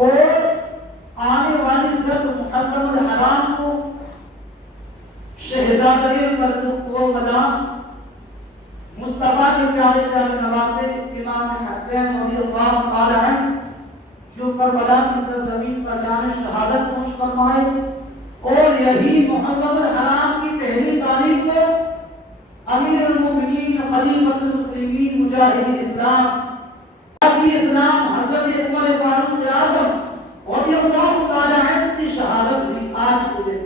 اور آنے والی 10 محرم الحرام کو شہزادے و مدام مصطفیٰ کے پیارے پیارے نواسے امام حسین رضی اللہ تعالی عنہ جو کربلا کی سرزمین پر جان شہادت نوش فرمائے، اور یہی محرم الحرام کی پہلی تاریخ کو امیر المومنین خلیفۃ المسلمین مجاہد اسلام اسلام حضرت عمر فاروق اعظم رضی اللہ تعالی عنہ کی شہادت ہوئی آج کے دن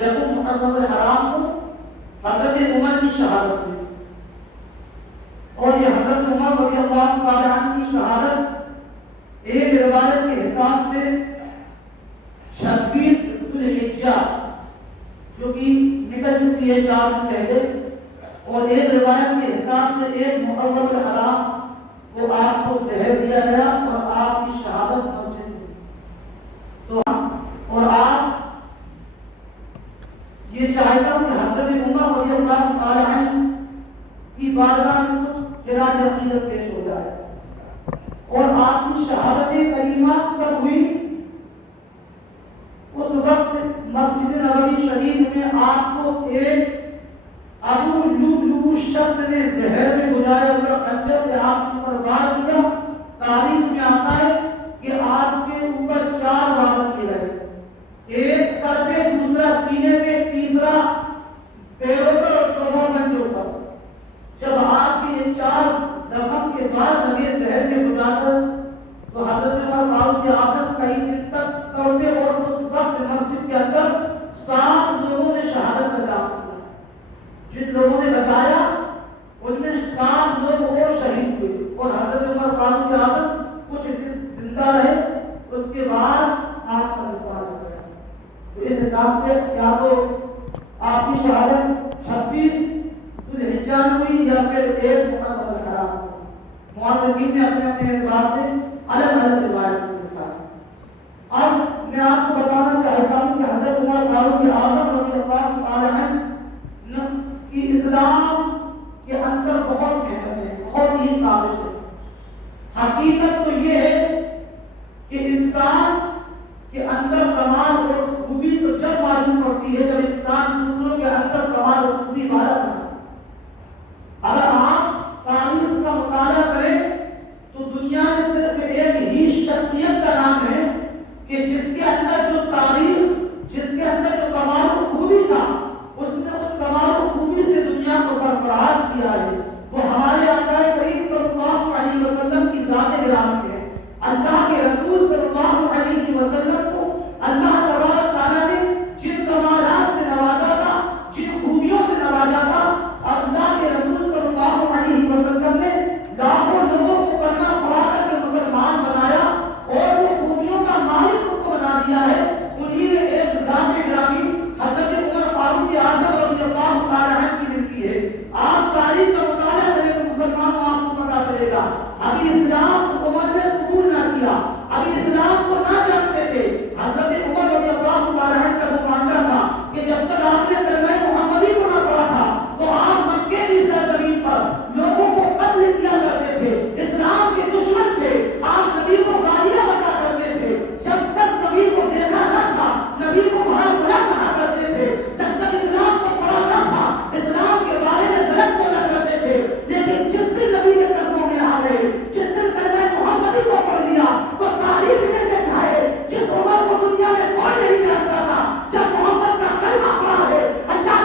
یکم محرم الحرام کو حضرت عمر کی شہادت ہوئی، اور یہ حضرت عمر رضی اللہ تعالی عنہ کی شہادت ایک روایت کے حساب سے 26 ذوالحجہ جو کہ نکل چکی ہے 4 دن پہلے، اور ایک روایت کے حساب سے 1 محرم الحرام کو آپ کو زہر دیا گیا اور آپ کی شہادت مسجد میں تو اور آپ یہ چاہتا ہوں کہ حضرت عمر رضی اللہ تعالی عنہ کی بارگاہ میں کچھ خراج عقیدت پیش ہو جائے، اور آپ کی شہادت کریمہ کب ہوئی؟ اس وقت مسجد نبوی شریف میں آپ کو ایک ابو لؤلؤ شخص نے زہر میں بجھایا ہوا خنجر سے آپ کے اوپر وار کیا۔ تاریخ میں آتا ہے کہ آپ کے اوپر 4 وار کیے گئے، ایک سر پہ، دوسرا سینے پہ، تیسرا پیروں پر اور چوتھا پنجوں پر۔ جب آپ کے یہ 4 زخم کے بعد نبی زہر میں بجھا کر تو حضرت عمر فاروق اعظم کئی دن تک کڑپے، اور اس وقت مسجد کے اندر 7 لوگوں نے شہادت کا جام کیا۔ جن لوگوں نے بچایا ان میں 7 لوگ اور شہید ہوئے، اور حضرت عمر فاروق اعظم کچھ دن زندہ رہے، اس کے بعد آپ کا وصال ہو گیا۔ تو اس حساب سے یا تو آپ کی شہادت 26 ذوالحجہ میں ہوئی یا پھر 1 محرم الحرام۔ مؤرخین نے اپنے اپنے اعتبار سے الگ الگ روایت لکھا ہے۔ اب میں آپ کو بتانا چاہتا ہوں کہ حضرت عمر فاروق اعظم رضی اللہ تعالی عنہ کہ اسلام کے اندر بہت محنت ہے، بہت ہی کاوش ہے۔ حقیقت تو یہ ہے کہ انسان کے اندر کمال اور خوبی تو جب معلوم پڑتی ہے جب انسان دوسروں کے اندر کمال اور خوبی والا بنا۔ اگر آپ تاریخ کا مطالعہ کریں تو دنیا میں صرف ایک ہی شخصیت کا نام ہے کہ جس کے اندر جو تاریخ، جس کے اندر جو کمال و خوبی تھا، اس نے اس کمال و خوبی سے دنیا کو سرفراز کیا ہے۔ وہ ہمارے آقا کریم صلی اللہ علیہ وسلم کی ذات گرامی ہے۔ اللہ کے رسول صلی اللہ علیہ وسلم کو اللہ تبارک تعالیٰ نے جن کمالات سے نوازا تھا، جن خوبیوں سے نوازا تھا، اللہ کے رسول صلی اللہ علیہ وسلم نے لاکھوں لوگوں کو کلمہ پڑھا کر کے مسلمان بنایا، اور وہ خوبیوں کا مالک ان کو بنا دیا ہے۔ انہی میں ایک ذات گرامی حضرت عمر فاروق اعظم رضی اللہ تعالی عنہ کی ملتی ہے۔ آپ تاریخ کا مطالعہ کریں تو مسلمانوں آپ کو پتا چلے گا، ابھی اسلام عمر نے قبول نہ کیا، ابھی اسلام کو نہ جانتے تھے۔ حضرت عمر رضی اللہ تعالی عنہ کا معاملہ تھا کہ جب تک آپ نے کلمہ محمدی کو نہ پڑھا تھا تو آپ مکے کی سرزمین پر لوگوں کو قتل کیا کرتے تھے، اسلام کے دشمن تھے، آپ نبی کو گالیاں بتا کرتے تھے، جب تک نبی کو دیکھا نہ تھا نبی کو بڑا برا کہا کرتے تھے، جب تک اسلام کو پڑھا نہ تھا اسلام کے بارے میں غلط بولا کرتے تھے۔ لیکن جس دن نبی کے قدموں میں آ گئے، جس دن کلمہ محمدی کو پڑھ لیا تو تاریخ نے دیکھا ہے جس عمر کو دنیا میں کوئی نہیں جانتا تھا، جب محمد کا کلمہ پڑھا ہے اللہ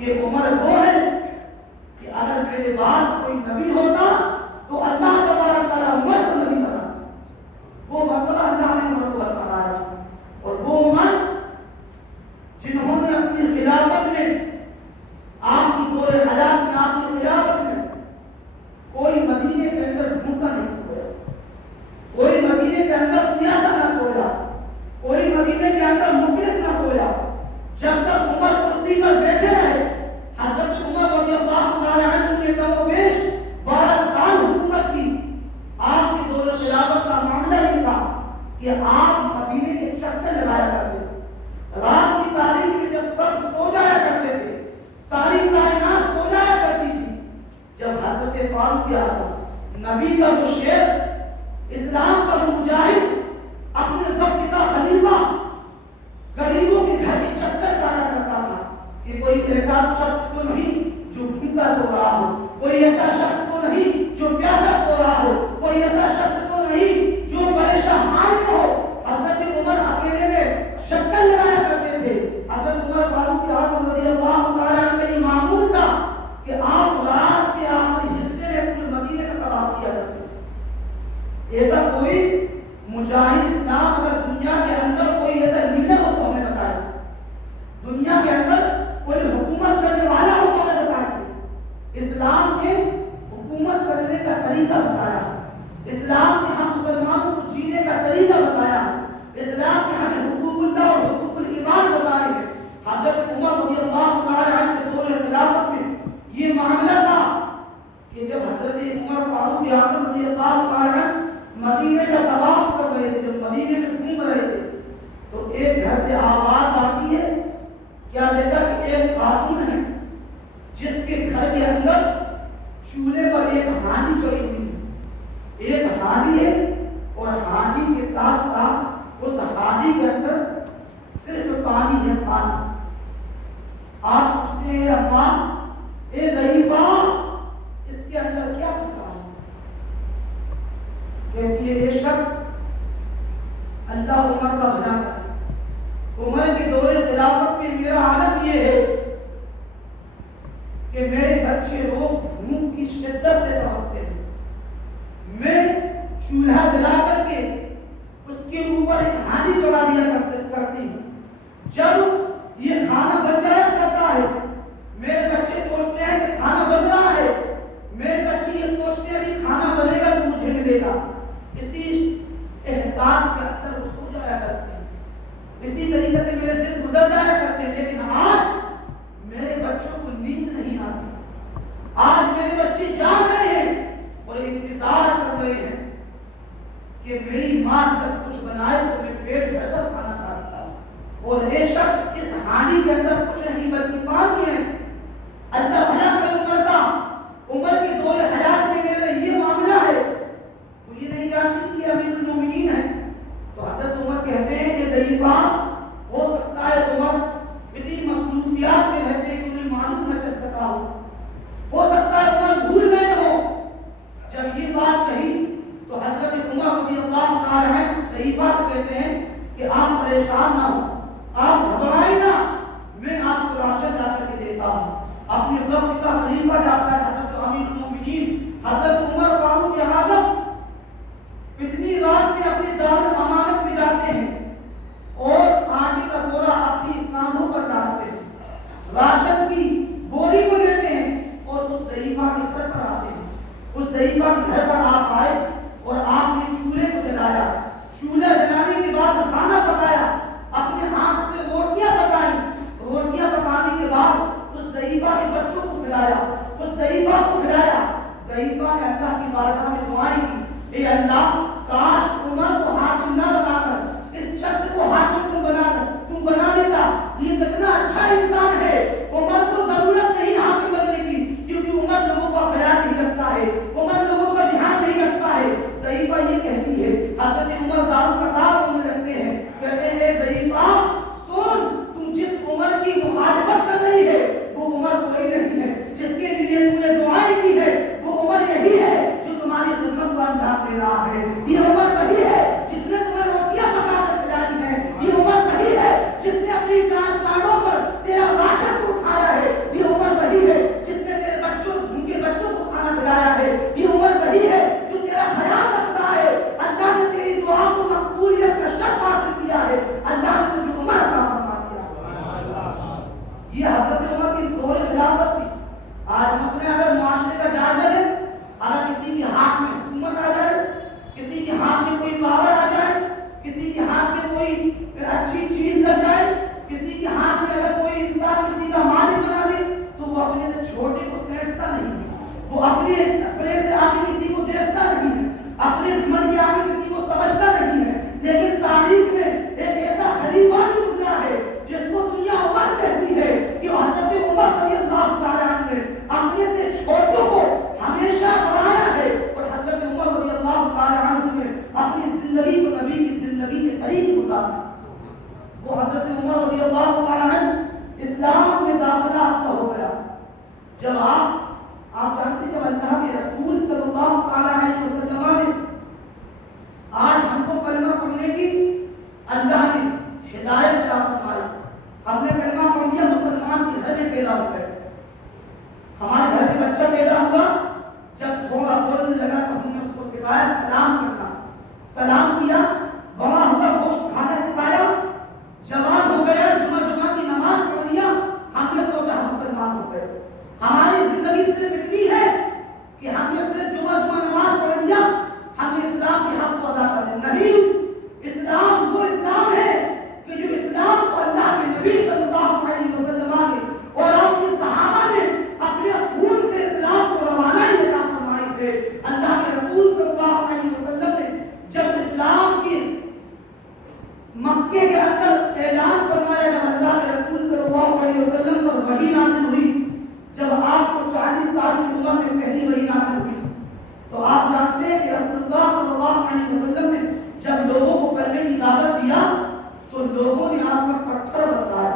کہ عمر وہ ہے کہ اگر میرے بعد کوئی نبی ہوتا تو اللہ تبارک تعالیٰ عمر کو نبی بناتا. وہ مرتبہ اللہ نے عمر کو بتایا. اور وہ عمر جنہوں نے اپنی خلافت میں، آپ کی دور حیات میں، آپ کی خلافت میں کوئی مدینے کے اندر بھوکا نہیں سویا، کوئی مدینے کے اندر پیاسا نہ سویا، کوئی مدینے کے اندر مفلس نہ سویا. جب تک عمر کرسی پر بیٹھے رہے، حضرت عمر رضی اللہ تعالی عنہ نے کم و بیش 12 سال حکومت کی. آپ کی دور خلافت کا معاملہ یہ تھا کہ آپ مدینے کے چکر لگایا کرتے تھے. رات کی تاریخ میں جب سب سو جایا کرتے تھے، ساری کائنات سو جایا کرتی تھی، جب حضرت فاروق اعظم، نبی کا وہ شیر، اسلام کا وہ مجاہد، اپنے وقت کا خلیفہ، غریبوں کے گھر کے چکر کاٹا کرتا تھا کہ کوئی ایسا شخص تو نہیں جو بھوکا سو رہا ہو، کوئی ایسا شخص تو نہیں جو پیاسا سو رہا ہو، کوئی ایسا شخص تو نہیں جو پریشان حال میں ہو. حضرت عمر اکیلے میں چکر لگایا کرتے تھے. حضرت عمر فاروق اعظم رضی اللہ تعالیٰ عنہ کا یہ معمول تھا کہ آپ رات کے آخری حصے میں پورے مدینے کا طواف کیا کرتے تھے. ایسا کوئی مجاہد اسلام اگر دنیا کے اندر کوئی ایسا لیڈر ہو تو ہمیں بتائے، دنیا کے اندر کوئی حکومت کرنے والا ہو تو ہمیں بتائے. اسلام نے حکومت کرنے کا طریقہ بتایا، اسلام نے ہم مسلمانوں کو جینے کا طریقہ بتایا، اسلام نے ہمیں حقوق اللہ اور حقوق العباد بتائے ہیں. حضرت عمر رضی اللہ تعالی عنہ کے دور خلافت میں یہ معاملہ تھا کہ جب حضرت عمر فاروق اعظم رضی اللہ تعالی عنہ مدینے کا طواف کر رہے تھے، جب مدینے میں گھوم رہے تھے، تو ایک گھر سے آواز آتی ہے. کیا دیکھا کہ ایک خاتون ہے جس کے گھر کے اندر چولہے پر ایک ہانڈی چڑھی ہوئی ہے. ایک ہانڈی ہے اور ہانڈی کے ساتھ ساتھ اس ہانڈی کے اندر صرف پانی ہے، پانی. آپ پوچھتے ہیں اماں اے ضعیفہ اس کے اندر کیا بن رہا ہے؟ کہتی ہے یہ شخص اللہ عمر کا بھلا کرے. عمر کے دور خلافت میں میرا حالت یہ ہے کہ میرے بچے لوگ بھوک کی شدت سے تڑپتے ہیں. میں چولہا جلا کر کے اس کے اوپر ایک ہانڈی چڑھا دیا کرتی ہوں. جب یہ کھانا بن جایا کرتا ہے، میرے بچے سوچتے ہیں کہ کھانا بن رہا ہے، میرے بچے یہ سوچتے ہیں کہ کھانا بنے گا تو مجھے ملے گا. اسی احساس کے اندر وہ سو جایا کرتے ہیں، اسی طریقے سے میرے دن گزر جایا کرتے ہیں. لیکن آج میرے بچوں کو نیند نہیں آتی. آج میرے بچے جاگ رہے ہیں اور انتظار کر رہے ہیں کہ میری ماں جب کچھ بنائے تو میں پیٹ بھر کر کھانا کھاتا ہوں. اور یہ شخص اس ہانڈی کے اندر کچھ نہیں بلکہ پانی ہے. اللہ بھلا کرے عمر کا. عمر کے دور حیات میں میرا یہ معاملہ ہے. وہ یہ نہیں جانتی کہ یہ امیر المومنین ہے. تو حضرت عمر کہتے ہیں کہ ضعیفہ ہو سکتا ہے عمر اتنی مصروفیات میں رہتے کہ انہیں معلوم نہ چل سکا ہو سکتا ہے عمر بھول گئے ہو. جب یہ بات کہی تو حضرت عمر رضی اللہ تعالی عنہ ضعیفہ سے کہتے ہیں کہ آپ پریشان نہ ہو، آپ گھبرائیں نہ، میں آپ کو راشن لا کر کے دیتا ہوں. اپنے وقت کا خلیفہ جاتا ہے حضرت امیر المومنین حضرت عمر فاروق اعظم اتنی رات میں اپنے دارالامانت میں جاتے ہیں اور آٹے کا بورا اپنی کاندھوں پر ڈالتے ہیں، راشن کی بوری کو لیتے ہیں اور اس ضعیفہ کے گھر پر آتے ہیں. اس ضعیفہ کے گھر پر آپ آئے اور آپ نے چولہے کو جلایا. چولہا جلانے کے بعد کھانا پکایا، اپنے ہاتھ سے روٹیاں پکائی. روٹیاں پکانے کے بعد اس ضعیفہ کے بچوں کو کھلایا، اس ضعیفہ کو کھلایا. ضعیفہ نے اللہ کی بارگاہ میں دعائیں کی، اے اللہ کاش عمر کو حاکم نہ بنا کر، اس شخص کو حاکم تم بنا دیتا. یہ کتنا اچھا انسان ہے. عمر کو ضرورت نہیں حاکم بننے کی، کیونکہ عمر لوگوں کا خیال نہیں رکھتا ہے، عمر لوگوں کا دھیان نہیں رکھتا ہے. ضعیفہ یہ کہتی ہے، حضرت عمر زاروں کا کار ہونے لگتے ہیں، کہتے ہیں اے ضعیفہ سن، تم جس عمر کی مخالفت کر رہی ہے وہ عمر کوئی نہیں ہے. جس کے لیے تم نے دعائیں کی ہے وہ عمر یہی ہے جو تمہاری خدمت کو انجام دے رہا ہے. یہ عمر وہ حضرت عمر رضی اللہ تعالیٰ عنہ اسلام میں داخلہ آپ کا ہو گیا. جب آپ جانتے جب اللہ کے رسول صلی اللہ تعالیٰ علیہ وسلم نے آج ہم کو کلمہ پڑھنے کی اللہ نے ہدایت عطا فرمائی, ہم نے کلمہ پڑھ دیا, مسلمان کے گھر میں پیدا ہو گئے. ہمارے گھر میں بچہ پیدا ہوا, جب تھوڑا بولنے لگا تو ہم نے اس کو سکھایا سلام کرنا, سلام کیا. بڑا ہوا گوشت کھانا سکھایا, جوان ہو گیا, جمعہ کی نماز پڑھ لیا, ہم نے سوچا ہم مسلمان ہو گئے. ہماری زندگی صرف اتنی ہے کہ ہم نے صرف جمعہ نماز پڑھ لیا, ہم نے اسلام کے حق کو ادا کر دیا. نہیں, اسلام وہ اسلام ہے کہ جو اسلام کو اللہ کے نبی صلی اللہ علیہ وسلم نے اور آپ کے صحابہ نے اپنے خون سے اسلام کو روانائی عطا فرمائی ہے. اللہ کے رسول صلی اللہ علیہ وسلم نے جب اسلام کی مکے کے اندر اعلان فرمایا, جب اللہ کے رسول صلی اللہ علیہ وسلم پر وحی نازل ہوئی, جب آپ کو 40 سال کی عمر میں پہلی وحی نازل ہوئی, تو آپ جانتے ہیں کہ رسول اللہ صلی اللہ علیہ وسلم نے جب لوگوں کو کلمے کی دعوت دیا تو لوگوں نے آپ پر پتھر برسائے.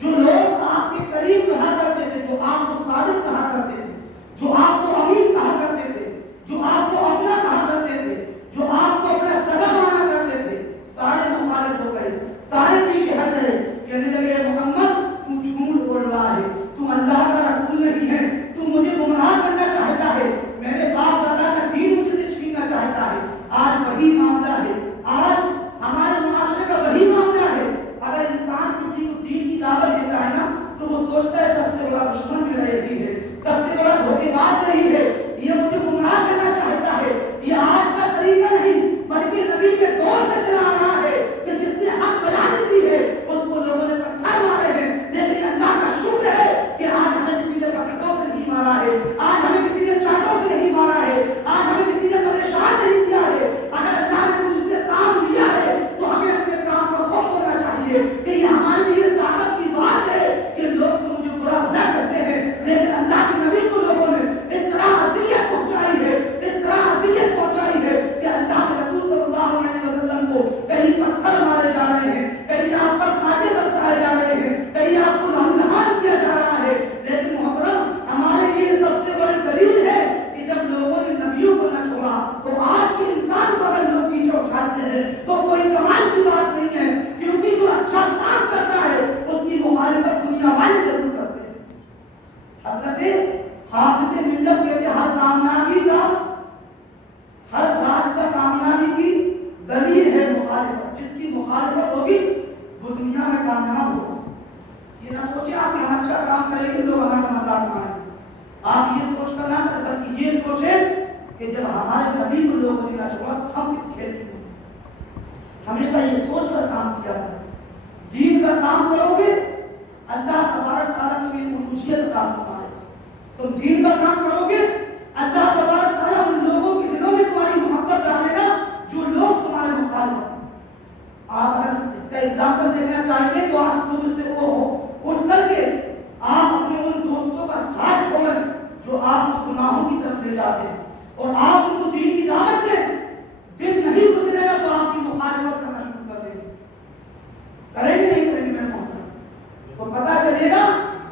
جو لوگ آپ کے قریب کہا کرتے تھے, جو آپ کو صادق کہا کرتے تھے, جو آپ کو امین کہا کرتے تھے, جو آپ کو اپنا کہا کرتے تھے, جو آپ کو اپنا سگا مانا کرتے تھے, سارے مخالف ہو گئے, سارے پیچھے ہٹ گئے. کہنے لگے اے محمد تو جھوٹ بول رہا ہے, تم اللہ کا رسول نہیں ہے, تم مجھے گمراہ کرنا چاہتا ہے, میرے باپ دادا کا دین مجھ سے چھیننا چاہتا ہے. آج وہی معاملہ ہے, آج ہمارے معاشرے کا وہی معاملہ ہے. اگر انسان کسی کو دین کی دعوت دیتا ہے نا تو وہ سوچتا ہے سب سے بڑا دشمن میرا یہی ہے, سب سے بڑا دھوکے باز یہی ہے, یہ مجھے گمراہ کرنا چاہتا ہے. یہ آج کا طریقہ نہیں بلکہ نبی کے دور سے چلا آ رہا ہے کہ جس نے حق بیان کی ہے اس کو لوگوں نے پتھر مارے ہیں. لیکن اللہ کا شکر ہے کہ آج ہمیں کسی نے پتھروں سے نہیں مارا ہے, آج ہمیں کسی نے چاٹوں سے نہیں مارا ہے, آج ہمیں کسی نے پریشان نہیں کیا ہے. اگر اللہ نے مجھ سے کام لیا ہے تو ہمیں اپنے کام پر خوش ہونا چاہیے کہ یہ ہمارے لیے سعادت کی بات ہے کہ لوگ تو مجھے برا بھلا کرتے ہیں, لیکن اللہ کے نبی کو لوگوں نے اس طرح اذیت پہنچائی ہے, اس طرح اذیت پہنچائی ہے کہ اللہ کے رسول صلی اللہ علیہ وسلم کو کہیں پتھر مارے جا رہے ہیں, کہیں آپ پر کانٹے برسائے جا رہے ہیں, کہیں آپ کو نامنہان کیا جا رہا ہے. لیکن محترم, ہمارے لیے سب سے بڑی دلیل ہے کہ جب لوگوں نے نبیوں کو نہ چھوڑا تو آج کے انسان کو اگر لوگ پیچھے اٹھاتے ہیں تو کوئی کمال کی بات نہیں ہے, کیونکہ جو اچھا کام کرتا ہے اس کی مخالفت دنیا والے ضرور کرتے ہیں. حضرت حافظ ملت کہتے ہیں ہر کامیابی کا, ہر راز کا کامیابی کی دلیل ہے مخالفت. جس کی مخالفت ہوگی وہ دنیا میں کامیاب ہوگا. یہ نہ سوچیں آپ کہ ہم اچھا کام کریں گے لوگ ہمارا مذاق اڑائیں. آپ یہ سوچ کر نہ کریں بلکہ یہ سوچیں کہ جب ہمارے نبی کو لوگوں نے نہ چھوڑا تو ہم کس کھیل کے ہیں. ہمیشہ یہ سوچ کر کام کیا کریں. دین کا کام کرو گے اللہ تبارک تعالیٰ تمہیں اونچیت عطا فرمائے. تم دین کا کام کرو گے اللہ تبارک تعالیٰ ان لوگوں کے دلوں میں تمہاری محبت ڈالے گا جو لوگ تمہارے مخالف ہیں. آپ اگر اس کا ایگزامپل دیکھنا چاہتے ہیں تو آج صبح سے وہ اٹھ کر کے آپ اپنے ان دوستوں کا ساتھ چھوڑیں جو آپ کو گناہوں کی طرف لے جاتے ہیں اور آپ ان کو دین کی دعوت دیں. دن نہیں گزرے گا تو آپ کی مخالفت کرنا شروع کر دیں گے. کریں گے نہیں کریں گے میرے محترم, تو پتہ چلے گا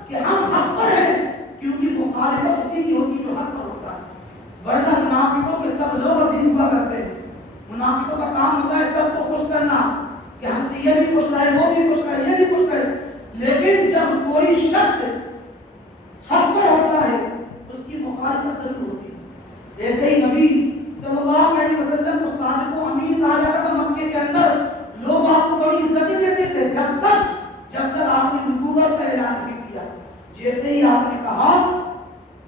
کہ ہم حق پر ہیں کیونکہ مخالفت اسی کی ہوتی جو حق پر ہوتا ہے. ورنہ منافقوں کے سب لوگ عزیز ہوا کرتے ہیں. منافقوں کا کام ہوتا ہے سب کو خوش کرنا کہ ہم سے یہ بھی خوش رہے, وہ بھی خوش رہے, یہ بھی خوش رہے. لیکن جب کوئی شخص حق پر ہوتا ہے اس کی مخالفت ضرور ہوتی ہے. ایسے ہی نبی صلی اللہ علیہ وسلم کو صادق و امین کہا جاتا تھا. مکے کے اندر لوگ آپ کو بڑی عزتیں دیتے تھے جب تک آپ نے نبوت کا اعلان نہیں کیا. جیسے ہی آپ نے کہا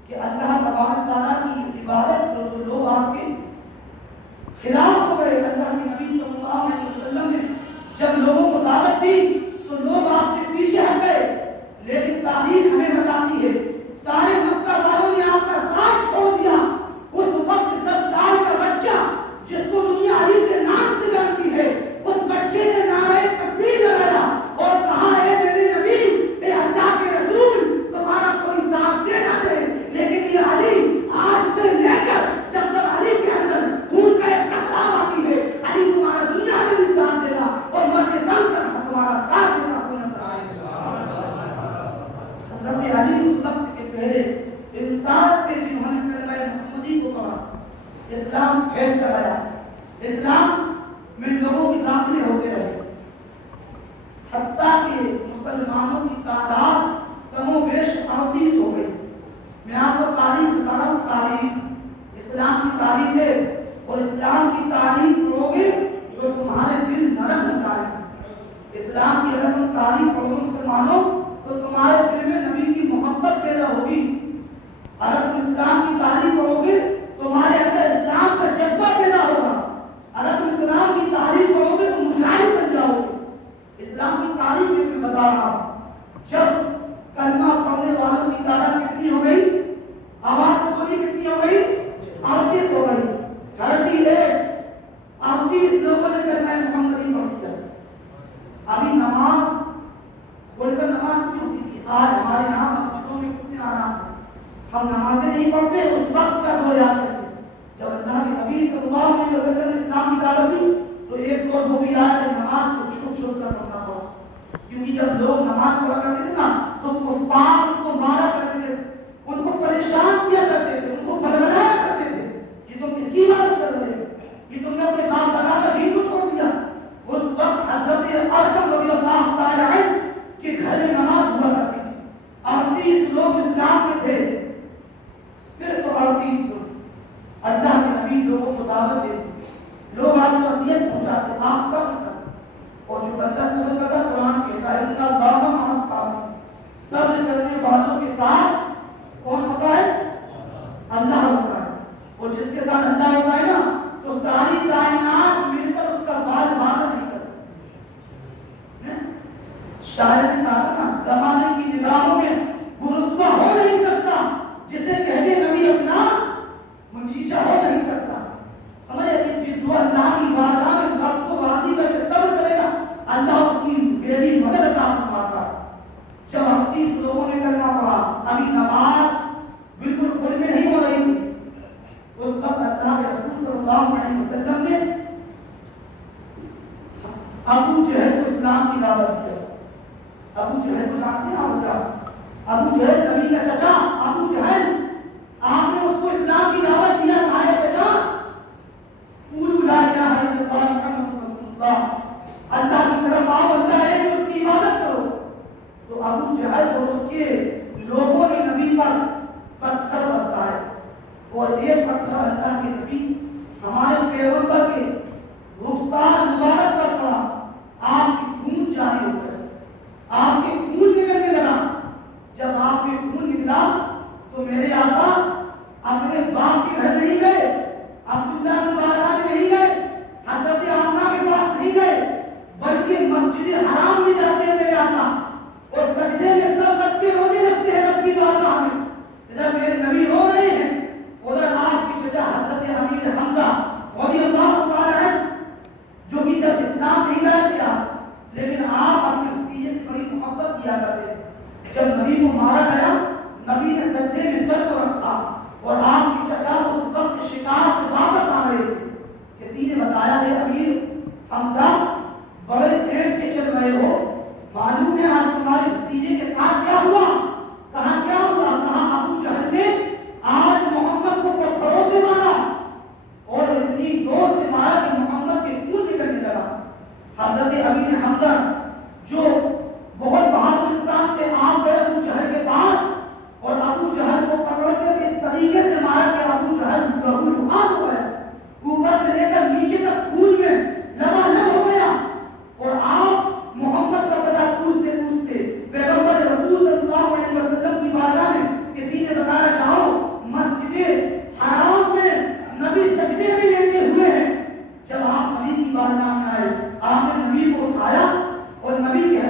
کہ اللہ تبارک تعالیٰ کی عبادت کرو تو لوگ آپ کے خلاف ہو گئے. اللہ کے نبی صلی اللہ علیہ وسلم نے جب لوگوں کو دعوت دی تو لوگ آپ سے پیچھے ہٹ گئے. لیکن تاریخ ہمیں بتاتی ہے سارے مکہ والوں نے آپ کا ساتھ چھوڑ دیا. اس وقت 10 سال کا بچہ جس کو دنیا علی کے نام سے جانتی ہے اس بچے نے نعرہ تکبیر لگایا اور کہا اے میرے نبی, اے اللہ کے رسول, تمہارا کوئی ساتھ دے نہ دے لیکن یہ علی آج سے لے کر جب تک علی کے اندر خون کا ایک قطرہ باقی ہے علی تمہارا دنیا میں بھی ساتھ دے گا اور مرتے دم تک تمہارا پھیلتا گیا، اسلام میں لوگوں کے داخلے ہوتے رہے، حتیٰ کہ مسلمانوں کی تعداد کم و بیش 38 ہو گئی۔ میں آپ کو تاریخ بتا رہا ہوں، تاریخ اسلام کی تاریخ ہے، اور اسلام کی تاریخ پڑھو گے تو تمہارے دل نرم ہو جائیں گے۔ اسلام کی اگر تم تاریخ پڑھو گے مسلمانوں تو تمہارے دل میں نبی کی محبت پیدا ہوگی۔ اگر تم اسلام کی تاریخ پڑھو گے تمہارے اندر اسلام کا جذبہ پیدا ہوگا۔ اگر تم اسلام کی تاریخ پڑھو گے تو مجاہد بن جاؤ گے۔ اسلام کی تاریخ میں تمہیں بتا رہا ہوں، جب کلمہ پڑھنے والوں کی تعداد کتنی ہو گئی؟ آواز سے بولی کتنی ہو گئی؟ 38 ہو گئی۔ 38 لوگوں نے کلمہ محمدی پڑھ دیا۔ ابھی نماز کھول کر نماز نہیں ہوتی تھی، آج ہمارے یہاں مسجدوں میں کتنے آرام ہے، ہم نمازیں نہیں پڑھتے۔ اس وقت کا دور یاد کرتے جب اللہ کے نبی صلی اللہ علیہ وسلم نے اسلام کی دعوت دی تو ایک دور وہ بھی آیا کہ نماز کو چھوڑ چھوڑ کر پڑھنا پڑا، کیونکہ جب لوگ نماز پڑھا کرتے تھے نا تو کفار ان کو مارا کرتے تھے، ان کو پریشان کیا کرتے تھے، ان کو بھڑکایا کرتے تھے، یہ تم کس کی بات کر رہے ہو، یہ تم نے اپنے باپ دادا کا دین کو چھوڑ دیا۔ اس وقت حضرت ارقم رضی اللہ تعالی عنہ کے گھر میں نماز ہوا کرتی تھی، 38 لوگ اسلام میں تھے، صرف 38 لوگ۔ اللہ کے نبی لوگوں کو دعوت دیتے، لوگ آپ کو وصیت پہنچاتے، آپ صبر کرتے، اور جو بندہ صبر کرتا قرآن کہتا ہے ان اللہ مع الصابرین، صبر کرنے والوں کے ساتھ کون ہوتا ہے؟ اللہ ہوتا ہے، اور جس کے ساتھ اللہ ہوتا ہے نا تو ساری کائنات مل کر اس کا بال باقی نہیں کر سکتی۔ شاعر نے کہا نا زمانے کی نگاہوں میں وہ رسوا ہو نہیں سکتا جسے کہہ دے نبی اپنا منجیچہ ہو نہیں سکتا۔ سمجھے جو اللہ کی بارگاہ میں رب کو راضی کر کے صبر کرے گا اللہ اس کی میری مدد عطا فرماتا ہے۔ جب 38 لوگوں نے کلمہ پڑھا، ابھی نماز بالکل کھل کے نہیں ہو رہی تھی، اس وقت اللہ کے رسول صلی اللہ علیہ وسلم نے ابو جہل کو اسلام کی دعوت دی۔ ابو جہل کو جانتے ہیں آپ حضرات؟ ابو جہل نبی کا چچا ابو جہل، آپ نے اس کو اسلام کی دعوت دیا، کہا ہے چچا قولوا لا الہ الا اللہ محمد رسول اللہ، اللہ کی طرف آؤ، اللہ ہے کہ اس کی عبادت کرو۔ تو ابو جہل اور اس کے لوگوں نے نبی پر پتھر برسائے، اور ایک پتھر اللہ کے نبی ہمارے پیغمبر کے رخسار مبارک پر پڑا، آپ کی خون جاری ہو گئے، آپ کے خون نکلنے لگا۔ جب آپ کے خون نکلا تو میرے آقا اپنے باپ کے گھر نہیں گئے، عبداللہ بن بارہ میں نہیں گئے، حضرت آمنہ کے پاس نہیں گئے، بلکہ مسجد حرام میں جاتے ہیں میرے آقا، اور سجدے میں سر رکھ کے رونے لگتے ہیں رب کی بارگاہ میں۔ ادھر میرے نبی رو رہے ہیں، ادھر آپ کی چچا حضرت امیر حمزہ رضی اللہ تعالی عنہ، جو کہ جب اسلام نہیں لایا گیا لیکن آپ اپنے بھتیجے سے بڑی محبت کیا کرتے تھے، جب نبی کو مارا گیا نبی نے سجدے میں سر کو رکھا، اور آپ کی چچا اس وقت شکار سے واپس آ رہے تھے، کسی نے بتایا ہے امیر حمزہ بڑے پیٹ کے چل رہے ہو، معلوم ہے آج تمہارے بھتیجے کے ساتھ کیا ہوا؟ کہا کیا ہوا؟ کہا ابو جہل نے آج محمد کو پتھروں سے مارا، اور اتنی زور سے مارا کہ محمد کے خون نکلنے لگا۔ حضرت امیر حمزہ جو بہت بہادر انسان تھے، آپ گئے ابو جہل کے پاس اور ابو جہل کو پکڑ کے اس طریقے سے مارا کہ ابو جہل لہولہان ہو گیا، اوپر سے لے کر نیچے تک خون میں لبالب ہو گیا، اور آپ محمد کا پتہ پوچھتے پوچھتے پیغمبر رسول صلی اللہ علیہ وسلم کی بارگاہ میں کسی نے بتایا جاؤ مسجد حرام میں نبی سجدے میں لیتے ہوئے ہیں۔ جب آپ نبی کی بارگاہ میں آئے، آپ نے نبی کو اٹھایا اور نبی کے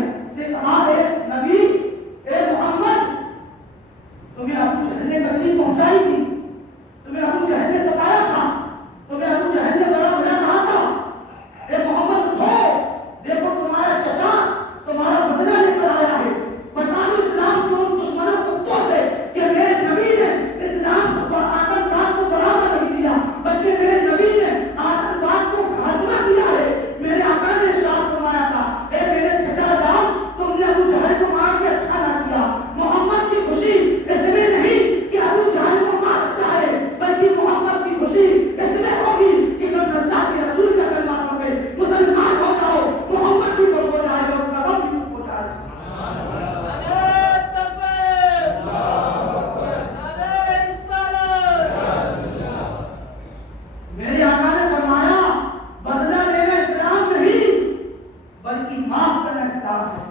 معاف کرنا اسلام ہے.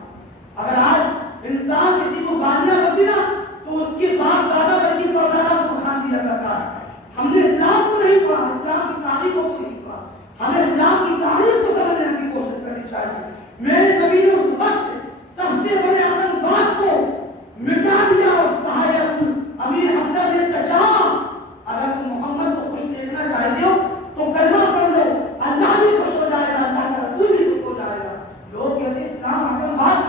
اگر آج انسان کسی کو گالیاں کرتی نا تو اس کے باپ دادا بلکہ پردادا کو کھان دیا کرتا ہے. ہم نے اسلام کو نہیں پڑھا, اسلام کی تاریخوں کو نہیں پڑھا. ہمیں اسلام کی تاریخ کو سمجھنے کی کوشش کرنی چاہیے. میرے نبی نے اس وقت سب سے بڑے آتنکواد کو مٹا دیا اور کہا ہے امیر حمزہ میرے چچا, اگر تم محمد کو خوش دیکھنا چاہتے ہو تو کلمہ پڑھ لو, اللہ بھی خوش ہو جائے گا, اللہ کا رسول بھی خوش ہو جائے گا. لوگ کہتے ہیں اسلام آتنکواد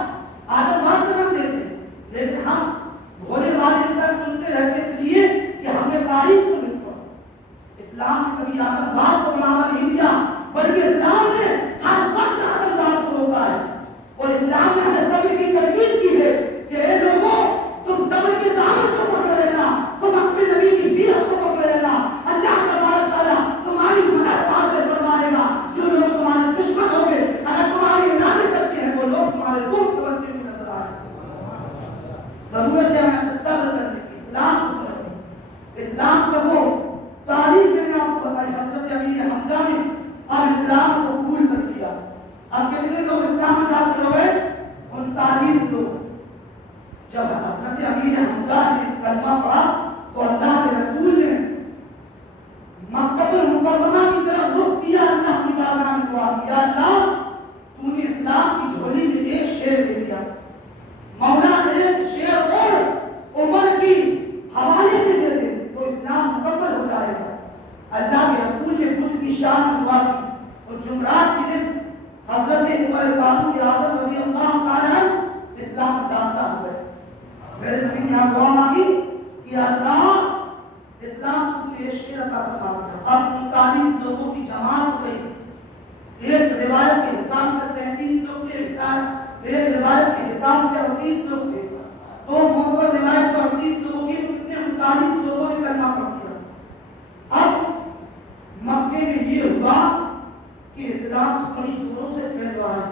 کا نام دیتے ہیں, لیکن ہم بھولے والے انسان سنتے رہتے اس لیے کہ ہم نے تاریخ کو نہیں پڑھا. اسلام نے کبھی آتنکواد کو بڑھاوا نہیں دیا, بلکہ اسلام نے ہر وقت آتنکواد کو روکا ہے. اور اسلام نے ہمیں صبر کی ترغیب کی ہے کہ اے لوگوں, تم صبر کی دعوت کو پکڑ لینا, تم اپنے نبی کی سیرت کو پکڑ لینا. اللہ تبارک تعالیٰ تمہاری مدد وہاں سے فرمائے گا. جو لوگ تمہارے دشمن ہوں گے, اگر تمہارے ارادے سچے ہیں, وہ لوگ تمہارے دوست بنتے ہوئے نظر آئے گا. ضرورت ہے ہمیں صبر کرنے کی, اسلام کو سمجھنے. اسلام کا وہ تعلیم میں نے آپ کو بتائی, حضرت امیر حمزہ نے اب اسلام کو قبول کر لیا. اب کتنے لوگ اسلام میں داخل ہو گئے؟ 39 لوگ. جب حضرت امیر حمزہ نے کلمہ پڑھا تو اللہ کے رسول نے مکہ المکرمہ کی طرف رخ کیا, اللہ کی بارگاہ میں دعا کی, یا اللہ تو نے اسلام کی جھولی میں ایک شعر دے دیا, مولا ایک شعر اور عمر کی حوالے سے دے دے تو اسلام مکمل ہو جائے گا. اللہ کے رسول نے بدھ کی شان میں دعا کی, اور جمعرات کے دن حضرت عمر فاروق اعظم رضی اللہ تعالی عنہ اسلام میں داخلہ ہوئے. میرے نبی نے یہاں دعا مانگی کہ اللہ اسلام کو تم نے شعر عطا فرما دیا. اب 39 لوگوں کی جماعت ہو گئی. ایک روایت کے حساب سے 37 لوگ تھے, ایک روایت کے حساب سے 38 لوگ تھے. دو معتبر روایت جو 38 لوگوں کی, تو کتنے 39 لوگوں نے کلمہ پڑھ لیا. اب مکے میں یہ ہوا کہ اسلام تو بڑی زوروں سے پھیل رہا ہے.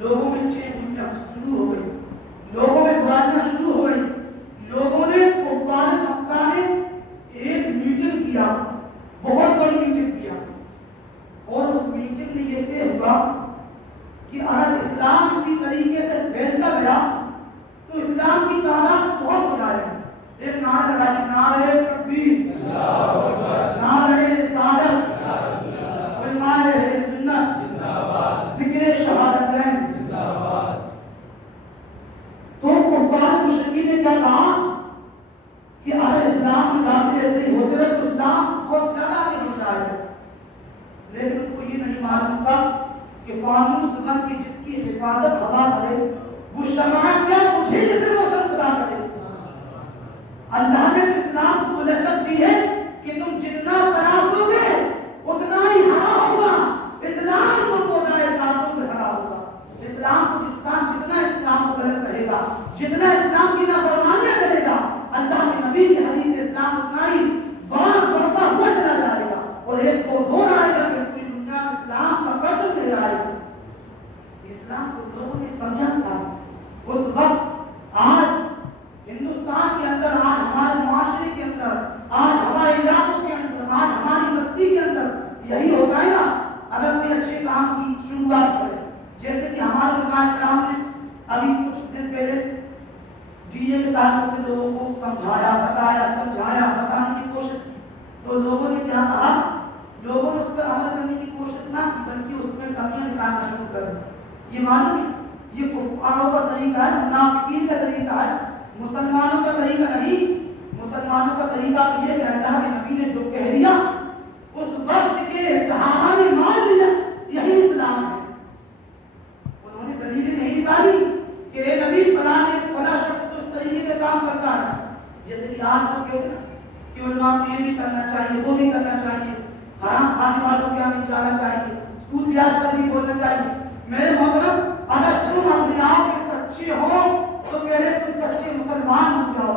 لوگوں میں چین شروع ہو گئی, لوگوں میں برائیاں شروع ہو گئی. لوگوں نے کفار مکہ نے ایک میٹنگ کیا, بہت بڑی میٹنگ کیا, اور اس میٹنگ میں یہ طے ہوا کہ اگر اسلام اسی طریقے سے پھیلتا گیا تو اسلام کی تعداد بہت ہو جائے گی. ایک نعرہ لگائی, نعرہ تکبیر, نعرہ رسالت, علماء اہل سنت, ذکر شہادتین. تو کفار مشرکین نے کیا کہا کہ اگر اسلام کی داخلے ایسے ہی ہوتے رہے تو اسلام بہت زیادہ آگے بڑھ جائے گا. لیکن ان کو یہ نہیں معلوم تھا کہ فانوس بن کے جس کی حفاظت ہوا کرے وہ شمع کیا مجھے جسے روشن خدا کرے. اللہ نے اسلام کو لچک دی ہے کہ تم جتنا تراسو گے اتنا ہی ہرا ہوگا. اسلام کو بولائے کافروں پہ ہرا ہوگا. اسلام کو انسان جتنا اسلام کو غلط کہے گا, جتنا اسلام کی نافرمانیاں کرے گا, اللہ کے نبی کی حدیث اسلام اتنا ہی بڑھتا ہوا چلا جائے گا. اور ایک کو دور آئے گا کہ پوری دنیا میں اسلام کا پرچم لے جائے گا. اسلام کو لوگوں نے سمجھا تھا اس وقت. آج ہندوستان کے اندر, آج ہمارے معاشرے کے اندر, آج ہمارے علاقوں کے اندر, آج ہماری بستی کے اندر یہی ہوتا ہے نا. اگر کوئی اچھے کام کی شروعات کرے, جیسے کہ ہمارے علماء کرام نے ابھی کچھ دن پہلے ڈی اے کے تعلق سے لوگوں کو سمجھایا, بتانے کی کوشش کی, تو لوگوں نے کیا کہا, لوگوں نے اس پر عمل کرنے کی کوشش نہ کی بلکہ اس میں کمیاں نکالنا شروع کر دی. یہ معلوم ہے یہ کفاروں کا طریقہ ہے, منافقین کا طریقہ ہے, مسلمانوں کا طریقہ نہیں. مسلمانوں کا طریقہ یہ کہ اللہ کے نبی نے جو کہہ دیا اس وقت کے صحابہ نے مان لیا, یہی اسلام ہے. انہوں نے دلیلیں نہیں نکالی کہ اے نبی فلاں شخص تو اس طریقے کا کام کرتا ہے. جیسے کہ آج لوگ کہتے ہیں کہ علماء کو یہ بھی کرنا چاہیے, وہ بھی کرنا چاہیے, حرام کھانے والوں کے یہاں نہیں جانا چاہیے, سود بیاج پر بھی بولنا چاہیے. میرے محترم, اگر تم اپنے آپ کے سچے ہو تو پہلے تم سچے مسلمان بن جاؤ.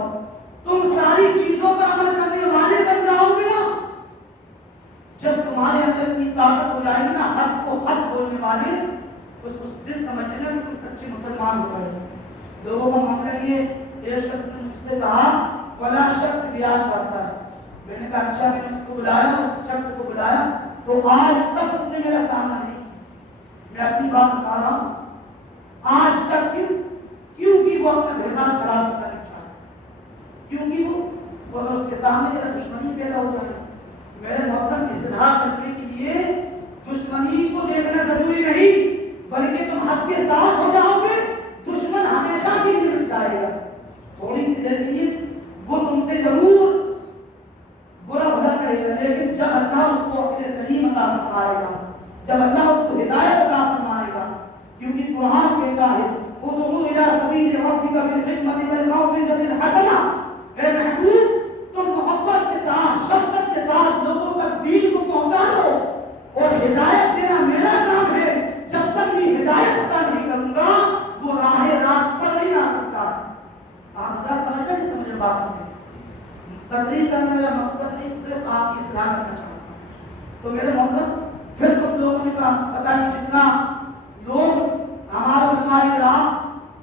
تم ساری چیزوں پر عمل کرنے والے بن جاؤ گے نا. جب تمہارے اندر کی طاقت ہو جائے گی نا حق کو حق بولنے والے, اس دن سمجھ لینا کہ تم سچے مسلمان ہو گئے. لوگوں کو معاملہ یہ, ایک شخص نے مجھ سے کہا فلاں شخص بیاج کرتا ہے. میں نے کہا اچھا. میں نے اس کو بلایا, اس شخص کو بلایا, تو آج تک اس نے میرا سامنا نہیں. میں اپنی بات بتا رہا ہوں, وہ اپنا گھر خراب کرنا چاہے، کیونکہ وہ اگر اس کے سامنے میرا دشمنی پیدا ہو جائے. میرے محترم اصلاح کرنے کے لیے دشمنی کو دیکھنا ضروری نہیں، بلکہ تم حق کے ساتھ ہو جاؤ گے، دشمن ہمیشہ کے لیے مٹ جائے گا. تھوڑی سی دیر کے لیے وہ تم سے ضرور برا بھلا کرے گا، لیکن جب اللہ اس کو اپنے سلیم عطا فرمائے گا، جب اللہ اس کو ہدایت عطا فرمائے گا، کیونکہ قرآن کہتا ہے ادعو الی سبیل ربک بالحکمۃ والموعظۃ الحسنہ. اے محبوب تم محبت کے ساتھ شفقت کے ساتھ لوگوں تک دین کو پہنچا دو، اور ہدایت دینا میرا کام ہے. جب تک میں ہدایت عطا نہیں کروں گا وہ راہ راست پر نہیں آ سکتا. آپ ذرا سمجھ رہے ہیں؟ سمجھ بات ہے. تقریر کرنا میرا مقصد نہیں، صرف آپ کی اصلاح کرنا چاہتا ہوں. تو میرے محترم پھر کچھ لوگوں نے کہا پتہ نہیں جتنا لوگ ہمارے علماء کرام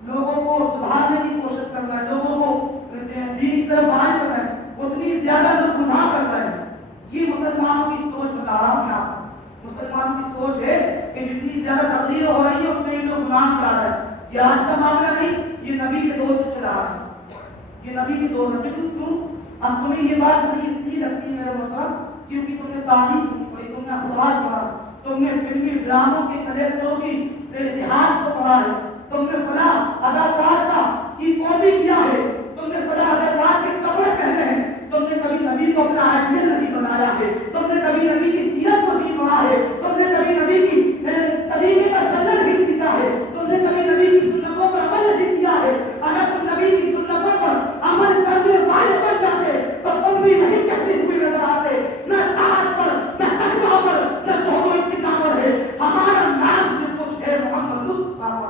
لوگوں کو سدھارنے کی کوشش کر رہے ہیں، لوگوں کو دین کی طرف آئے کر رہے ہیں، اتنی زیادہ لوگ گناہ کر رہے ہیں. یہ مسلمانوں کی سوچ بتا رہا ہوں میں آپ کو. مسلمانوں کی سوچ ہے کہ جتنی زیادہ تقریر ہو رہی ہے اتنے ہی لوگ گناہ کر رہے ہیں. یہ آج کا معاملہ نہیں، یہ نبی کے دور سے چلا رہا ہے. یہ نبی کے دور میں کیوں اب تمہیں یہ بات نہیں اس لیے لگتی میرے مطلب کیونکہ تم نے تاریخ نہیں پڑھی، تم نے اخبار پڑھا، تم نے فلمی ڈراموں کے کلیکٹروں کی اتہاس کو پڑھا ہے، تم نے فلاں اداکار کا کی کاپی کیا ہے، تم نے فلاں اداکار کے کپڑے پہنے ہیں. تم نے کبھی نبی کو اپنا آئیڈیل نہیں بنایا ہے، تم نے کبھی نبی کی سیرت کو نہیں پڑھا ہے، تم نے کبھی نبی کی طریقے پر چلنا نہیں سیکھا ہے، تم نے کبھی نبی کی سنتوں پر عمل نہیں کیا ہے. اگر تم نبی کی سنتوں پر عمل کرنے والے بن جاتے تو تم بھی نہیں کہتے ہوئے نظر آتے. نہ طاعت پر، نہ تقویٰ پر، نہ زہد و اتقاء پر ہے. ہمارا ناز جو کچھ ہے محمد مصطفیٰ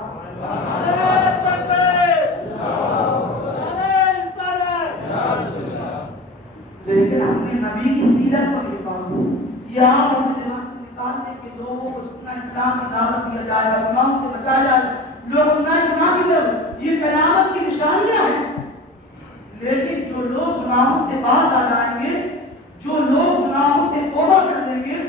لیکن ہم نے نبی کی سیرت کو نہیں پڑھا. یہ آپ اپنے دماغ سے نکال دیں کہ لوگوں کو جتنا اسلام کی دعوت دیا جائے گا، گناہوں سے بچایا جائے گا، لوگ گناہ کی طرف، یہ قیامت کی نشانیاں ہیں. لیکن جو لوگ گناہوں سے باز آ جائیں گے، جو لوگ گناہوں سے توبہ کر لیں گے،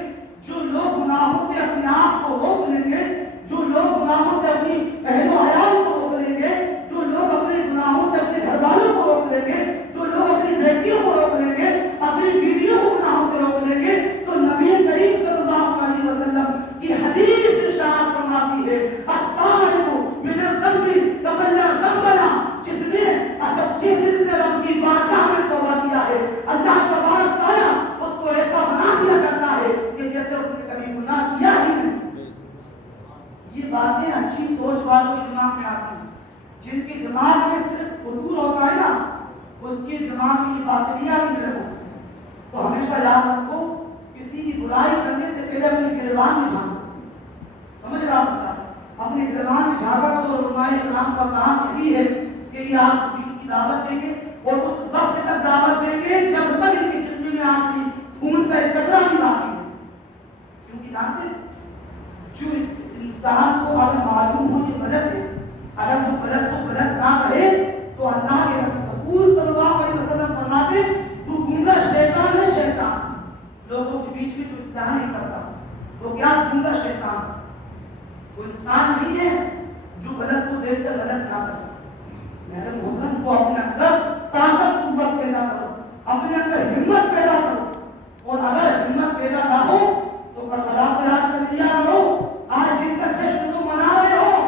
جو لوگ گناہوں سے اپنے آپ کو روک لیں گے، جو لوگ گناہوں سے اپنی اہل و عیال کو روک لیں گے، جو لوگ اپنے گناہوں سے اپنے گھر والوں کو روک لیں گے، جو لوگ اپنی بیٹیوں کو روک لیں گے، اپنی بیویوں کو گناہوں سے روک لیں گے، تو نبی کریم صلی اللہ علیہ وسلم کی حدیث ارشاد فرماتی ہے الطائب من الذنب کمن لا ذنب له. جس نے سچے دل سے رب کی بارگاہ میں توبہ کیا ہے، اللہ تبارک تعالیٰ اس کو ایسا بنا دیا کرتا ہے کہ جیسے اس نے کبھی گناہ کیا ہی نہیں. یہ باتیں اچھی سوچ والوں کے دماغ میں آتی ہیں. جن کے دماغ میں صرف فطور ہوتا ہے نا، اس کے دماغ میں یہ باتیں نہیں آتی میرے کو. تو ہمیشہ یاد رکھو کسی کی برائی کرنے سے پہلے اپنے گریبان میں جھانکو. سمجھ رہا آپ؟ اپنے گریبان میں جھانکا تو علماء کرام کا کام یہی ہے کہ یہ آپ دین کی دعوت دیں گے اور اس وقت تک دعوت دیں گے جب تک ان کے جسم میں آپ کی خون کا ایک قطرہ نہیں باقی ہے. کیونکہ جانتے جو اس انسان کو اگر معلوم ہو یہ غلط ہے، اگر وہ غلط کو غلط نہ کہے تو اللہ کے رسول صلی اللہ علیہ وسلم فرماتے تو گنگا شیطان ہے. شیطان لوگوں کے بیچ میں جو اصلاح نہیں کرتا وہ کیا گنگا شیطان، وہ انسان نہیں ہے جو غلط کو دیکھ کر غلط نہ کرے. میرے محترم کو اپنے اندر طاقت قوت پیدا کرو، اپنے اندر ہمت پیدا کرو. اور اگر ہمت پیدا نہ ہو تو کربلا کو یاد کر لیا کرو. آج جن کا جشن تم منا رہے ہو،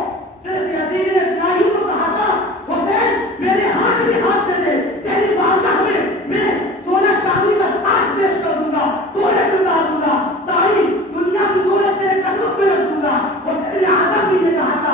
صرف یزید نے الہی کو کہا تھا حسین میرے ہاتھ کے ہاتھ دے دے، تیری بارگاہ میں سونا چاندی کا تاج پیش کر دوں گا، دولت لٹا دوں گا، ساری دنیا کی دولت تیرے قدموں پہ رکھ دوں گا. حسین اعظم بھی نے کہا تھا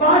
5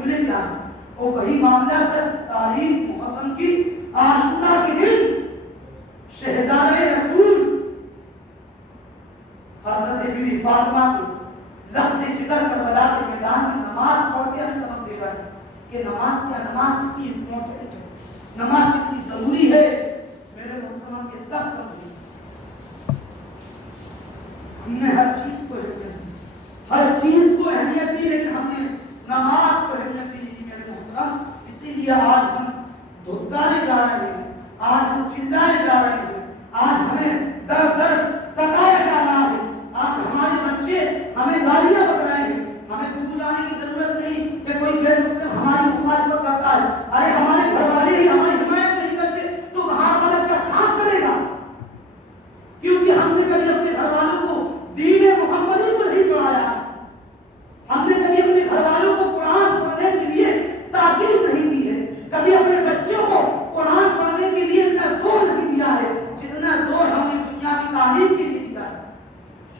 جملے کیا ہیں؟ اور وہی معاملہ 10 تاریخ محرم کی عاشورہ کے دن شہزادہ رسول حضرت بی بی فاطمہ کو لخت جگر کربلا کے میدان میں نماز پڑھ کے ہمیں سبق دے رہا ہے کہ نماز کیا، نماز کتنی امپورٹنٹ ہے، نماز کتنی ضروری ہے. میرے محترم کے سب سمجھیں، ہم نے ہر چیز کو اہمیت دی، ہر چیز کو اہمیت دی، لیکن ہم نے نماز کو اہمیت دی نہیں میرے محترم. اسی لیے آج ہم دھتکارے جا رہے ہیں، آج ہم چلائے جا رہے ہیں، آج ہمیں در در ستایا جا رہا ہے، آج ہمارے بچے ہمیں گالیاں بک رہے ہیں. ہمیں دور جانے کی ضرورت نہیں کہ کوئی غیر مسلم ہماری مخالفت کرتا ہے. ارے ہمارے گھر والے ہی ہماری حمایت نہیں کرتے تو باہر والا کیا کھا کرے گا؟ کیونکہ ہم نے کبھی اپنے گھر والوں کو دین محمدی کو نہیں پڑھایا، ہم نے کبھی اپنے گھر والوں کو قرآن پڑھنے کے لیے تاکید نہیں دی ہے، کبھی اپنے بچوں کو قرآن پڑھنے کے لیے اتنا زور نہیں دیا ہے جتنا زور ہم نے دنیا کی تعلیم کے لیے دیا ہے.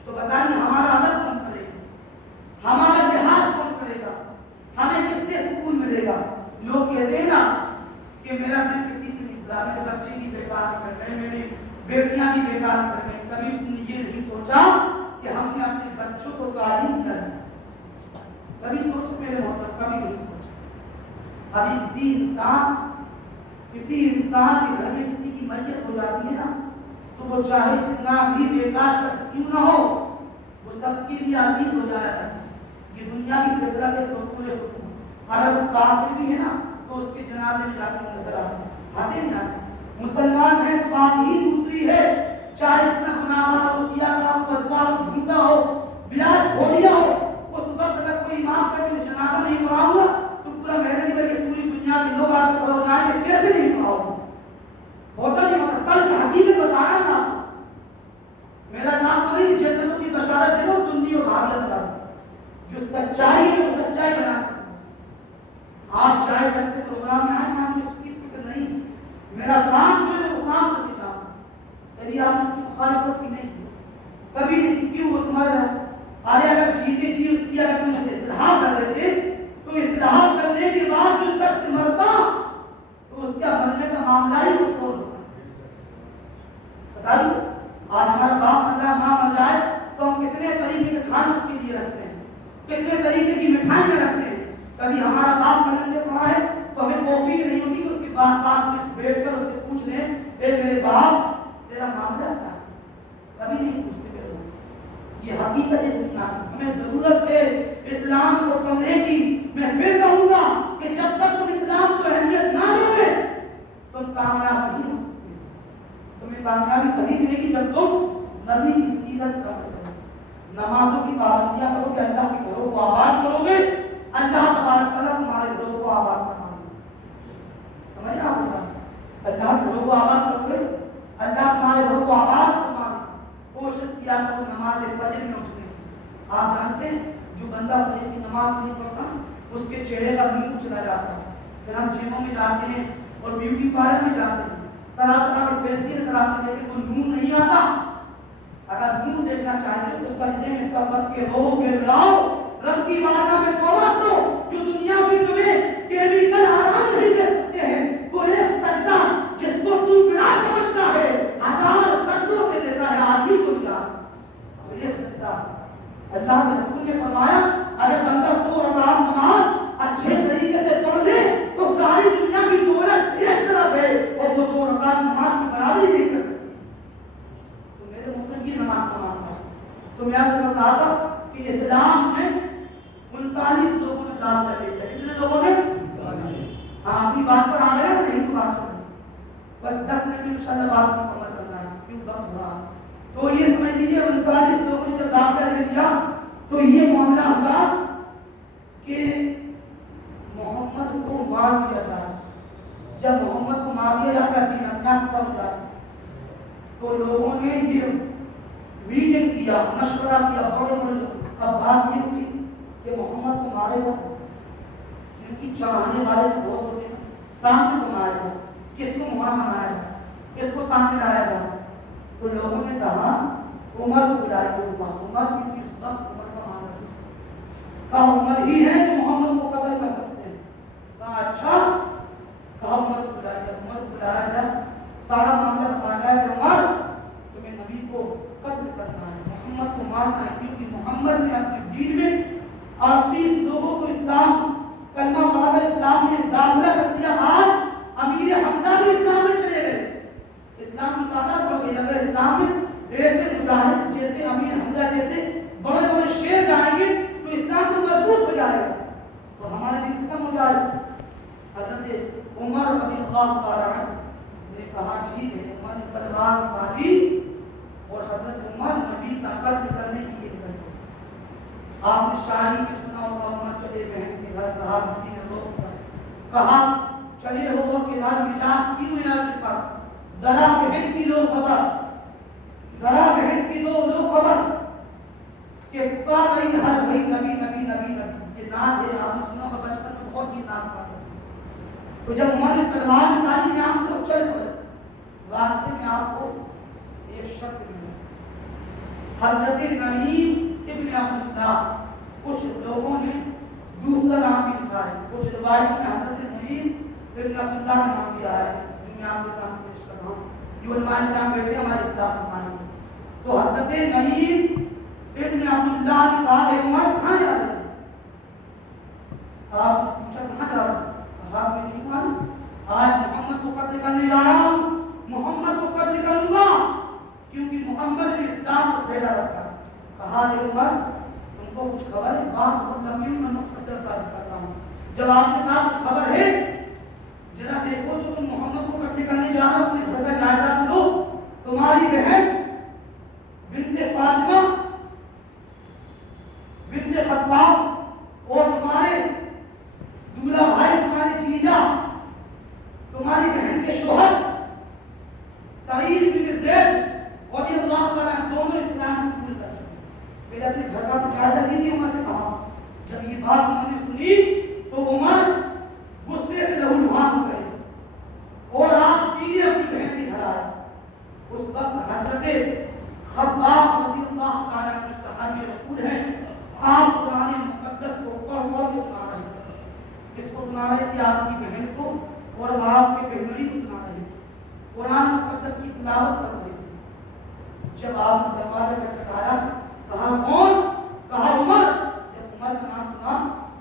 تو بتائیے ہمارا ادب کون کرے گا، ہمارا لحاظ کون کرے گا، ہمیں کس سے سکون ملے گا؟ لوگ کہتے ہیں نا کہ میرا دل کسی سے نہیں سلا، میرے بچے بھی بیکار کر رہے ہیں، میری بیٹیاں بھی بیکار کر رہے ہیں. کبھی اس نے یہ نہیں سوچا کہ ہم نے اپنے بچوں کو تعلیم کرنی، کبھی سوچ میرے محترم، کبھی نہیں سوچا. ابھی کسی انسان کے گھر میں کسی کی میت ہو جاتی ہے نا تو وہ چاہے جتنا بھی بیکار شخص کیوں نہ ہو وہ شخص کے لیے عزیز ہو جایا کرتا ہے. یہ دنیا کی فطرت ہے، فقول فقول. اگر وہ کافر بھی ہے نا تو اس کے جنازے میں جاتے ہوئے نظر آتے نہیں آتے. مسلمان ہے تو بات ہی دوسری ہے، چاہے اتنا گناہگار ہو، سیاہ ہو، بدکار ہو، جھوٹا ہو، بیاج کھولیا ہو، اس وقت اگر کوئی امام کا کہ جنازہ نہیں پڑھاؤں گا تو پورا محل نہیں بلکہ پوری دنیا کے لوگ آ کے کھڑے ہو جائیں گے کیسے نہیں پڑھاؤں گا. ہوتا نہیں ہوتا. کل کا حدیث میں بتایا نا، میرا نام تو نہیں جنتوں کی بشارت دے دو سنی اور بھاگیہ بتا دو، جو سچائی ہے وہ سچائی بناتا ہے. آپ چاہے کیسے پروگرام میں آئیں، ہم اس کی فکر نہیں، میرا کام جو ہے وہ کام کر کے جاؤں. کبھی آپ نے اس کی مخالفت کی نہیں کی، کبھی نہیں. کیوں؟ وہ تمہارا آئے اگر جیتے جی اس کی اگر تم اصلاح کر دیتے تو اصلاح کرنے کے بعد جو شخص مرتا تو اس کا مرنے کا معاملہ ہی کچھ اور ہوتا. بتائیے آج ہمارا باپ مر جائے، ماں مر جائے تو ہم کتنے طریقے کے کھانے اس کے لیے رکھتے ہیں، کتنے طریقے کی مٹھائیاں رکھتے ہیں. کبھی ہمارا باپ مرنے پڑا ہے تو ہمیں توفیق نہیں ہوتی کہ اس کے پاس میں بیٹھ کر اس سے پوچھ لیں اے میرے باپ تیرا معاملہ کیا ہے. کبھی نہیں پوچھتے میرے باپ. یہ حقیقت ہے دنیا کی. ہمیں ضرورت ہے اسلام کو پڑھنے کی. میں پھر کہوں گا کہ جب تک تم اسلام کو اہمیت نہ دو گے تم کامیاب نہیں ہو سکتے. تمہیں کامیابی کبھی ملے گی جب تم نبی کی سیرت پر کرو، نمازوں کی پابندیاں کرو گے، اللہ کے گھروں کو آباد کرو گے، اللہ تبارک تعالیٰ تمہارے گھروں کو آباد فرمائے گا. سمجھ رہے آپ؟ اللہ کے گھروں کو آباد کرو گے، اللہ تمہارے گھروں کو آباد فرمائے گا. کوشش کیا کرو نماز فجر میں اٹھنے کی. آپ جانتے ہیں جو بندہ فجر کی نماز نہیں پڑھتا اس کے چہرے کا نور چلا جاتا ہے. پھر ہم جیموں میں جاتے ہیں اور بیوٹی پارلر میں جاتے ہیں، طرح طرح کے فیشیل کراتے ہیں، لیکن کوئی نور نہیں آتا. اگر نور دیکھنا چاہتے ہو تو سجدے میں سب رکھ کے رو گڑاؤ، رب کی بارگاہ میں توبہ کرو. جو دنیا کی تمہیں کیمیکل آرام نہیں دے سکتے ہیں وہ ایک سجدہ جس کو تو گناہ سمجھتا ہے 1000 سجدوں سے دیتا ہے آدمی کو دیا. یہ سجدہ اللہ کے رسول نے فرمایا اگر بندہ 2 رکعت نماز اچھے طریقے سے پڑھ لے تو ساری دنیا کی دولت ایک طرف ہے اور وہ 2 رکعت نماز کی برابری نہیں کر سکتی. تو میرے محترم یہ نماز کا معاملہ ہے. تو میں آپ کو بتاتا کہ اسلام میں 39 لوگوں نے داخلہ لے لیا. کتنے لوگوں نے؟ ہاں اپنی بات پر آ رہے ہیں، نہیں تو بات چل رہی. بس 10 منٹ میں انشاءاللہ بات مکمل کرنا ہے کیوں وقت ہو رہا. تو یہ سمجھ لیجیے 39 لوگوں نے جب داخلہ لے لیا تو یہ معاملہ ہوا کہ محمد کو مار دیا جائے. جب محمد کو مار دیا جائے دین اپنے آپ ہو جائے تو لوگوں نے یہ میٹنگ کیا، مشورہ کیا. بڑے بڑے لوگ اب بات یہ تھی کہ محمد کو مارے گا، ان کی چڑھانے والے تو بہت ہوتے ہیں، سامنے کو مارے گا، کس کو مہر منایا جائے، کس کو سامنے لایا جائے. تو لوگوں نے کہا عمر کو بلائے گا. عمر کی اس وقت عمر کا مانا کہا عمر ہی ہے جو محمد کو قتل کر سکتے ہیں. کہا اچھا، کہا عمر کو بلایا، عمر کو بلایا گیا، سارا معاملہ بتایا ہے عمر تمہیں نبی کو قتل کرنا ہے، محمد کو مارنا ہے، کیونکہ محمد نے اپنے دین میں 38 لوگوں کو اسلام کلمہ پڑھا کر اسلام میں داخلہ کر دیا۔ آج امیر حمزہ بھی اسلام میں چلے گئے، اسلام کی تعداد بڑھ گئی۔ اگر اسلام میں ایسے مجاہد جیسے امیر حمزہ جیسے بڑے بڑے شیر جائیں گے تو اسلام تو مضبوط ہو جائے گا اور ہمارا دین ختم ہو جائے گا۔ حضرت عمر رضی اللہ تعالیٰ عنہ نے کہا ٹھیک ہے، عمر نے تلوار نکالی اور حضرت عمر نبی کا قتل کرنے کے لیے نکل گئے۔ آپ نے شاعری میں سنا ہوگا، عمر چلے بہن کے گھر، کہا کسی نے روک کر کہا چلے ہو کے گھر، مجاز کیوں ہے عاشقہ، ذرا بہن کی لو خبر، ذرا بہن کی لو خبر کہ پکار رہی ہر بھائی نبی نبی نبی نبی۔ یہ نعت ہے، آپ نے سنا ہوگا بچپن میں بہت ہی نعت پڑھا۔ تو جب عمر نے تلوار نکالی نام سے چل پڑے، راستے میں آپ کو ایک شخص ملا، حضرت نعیم ابن عبداللہ۔ کچھ لوگوں نے دوسرا نام بھی لکھا ہے، کچھ روایتوں میں حضرت نعیم ابن عبداللہ کا نام بھی آیا ہے، جو میں آپ کے سامنے پیش کر رہا ہوں، جو علماء کرام بیٹھے ہمارے اصلاح فرمائیں گے۔ تو حضرت نعیم ابن عبداللہ نے کہا اے عمر کہاں جا رہے ہیں؟ آپ نے پوچھا کہاں جا رہے ہیں؟ کہا میں نہیں معلوم، آج محمد کو قتل کرنے جا رہا ہوں، محمد کو قتل کروں گا کیونکہ محمد نے اسلام کو پھیلا رکھا۔ کہا اے عمر تم کو کچھ خبر ہے؟ بات بہت لمبی میں مختصر ساز کرتا ہوں۔ جب آپ نے کہا کچھ خبر ہے، ذرا دیکھو تو تم محمد کو قتل کرنے جا رہا ہو، اپنے گھر کا جائزہ تو لو، تمہاری بہن بنت فاطمہ بنت خطاب اور تمہارے دولہا بھائی، تمہارے جیجا، تمہاری بہن کے شوہر سعید بن زید رضی اللہ تعالیٰ عنہ دونوں اسلام قبول کر چکے۔ پہلے اپنے گھر کا تو جائزہ لیجیے، عمر سے کہا۔ جب یہ بات انہوں نے سنی تو عمر غصے سے لہو لہان ہو گئے اور آپ سیدھے اپنی بہن کے گھر آئے۔ اس وقت حضرت خباب رضی اللہ تعالیٰ عنہ صحابی رسول ہیں، آپ قرآن مقدس کو پڑھ پڑھ کے سنا رہے تھے۔ اس کو سنا رہے تھے آپ کی بہن کو اور آپ کے بہنوئی کو سنا رہے تھے، قرآن مقدس کی تلاوت کر رہے تھے۔ جب آپ نے دروازہ کھٹکھٹایا، کہا کون؟ کہا عمر۔ جب عمر کا نام سنا،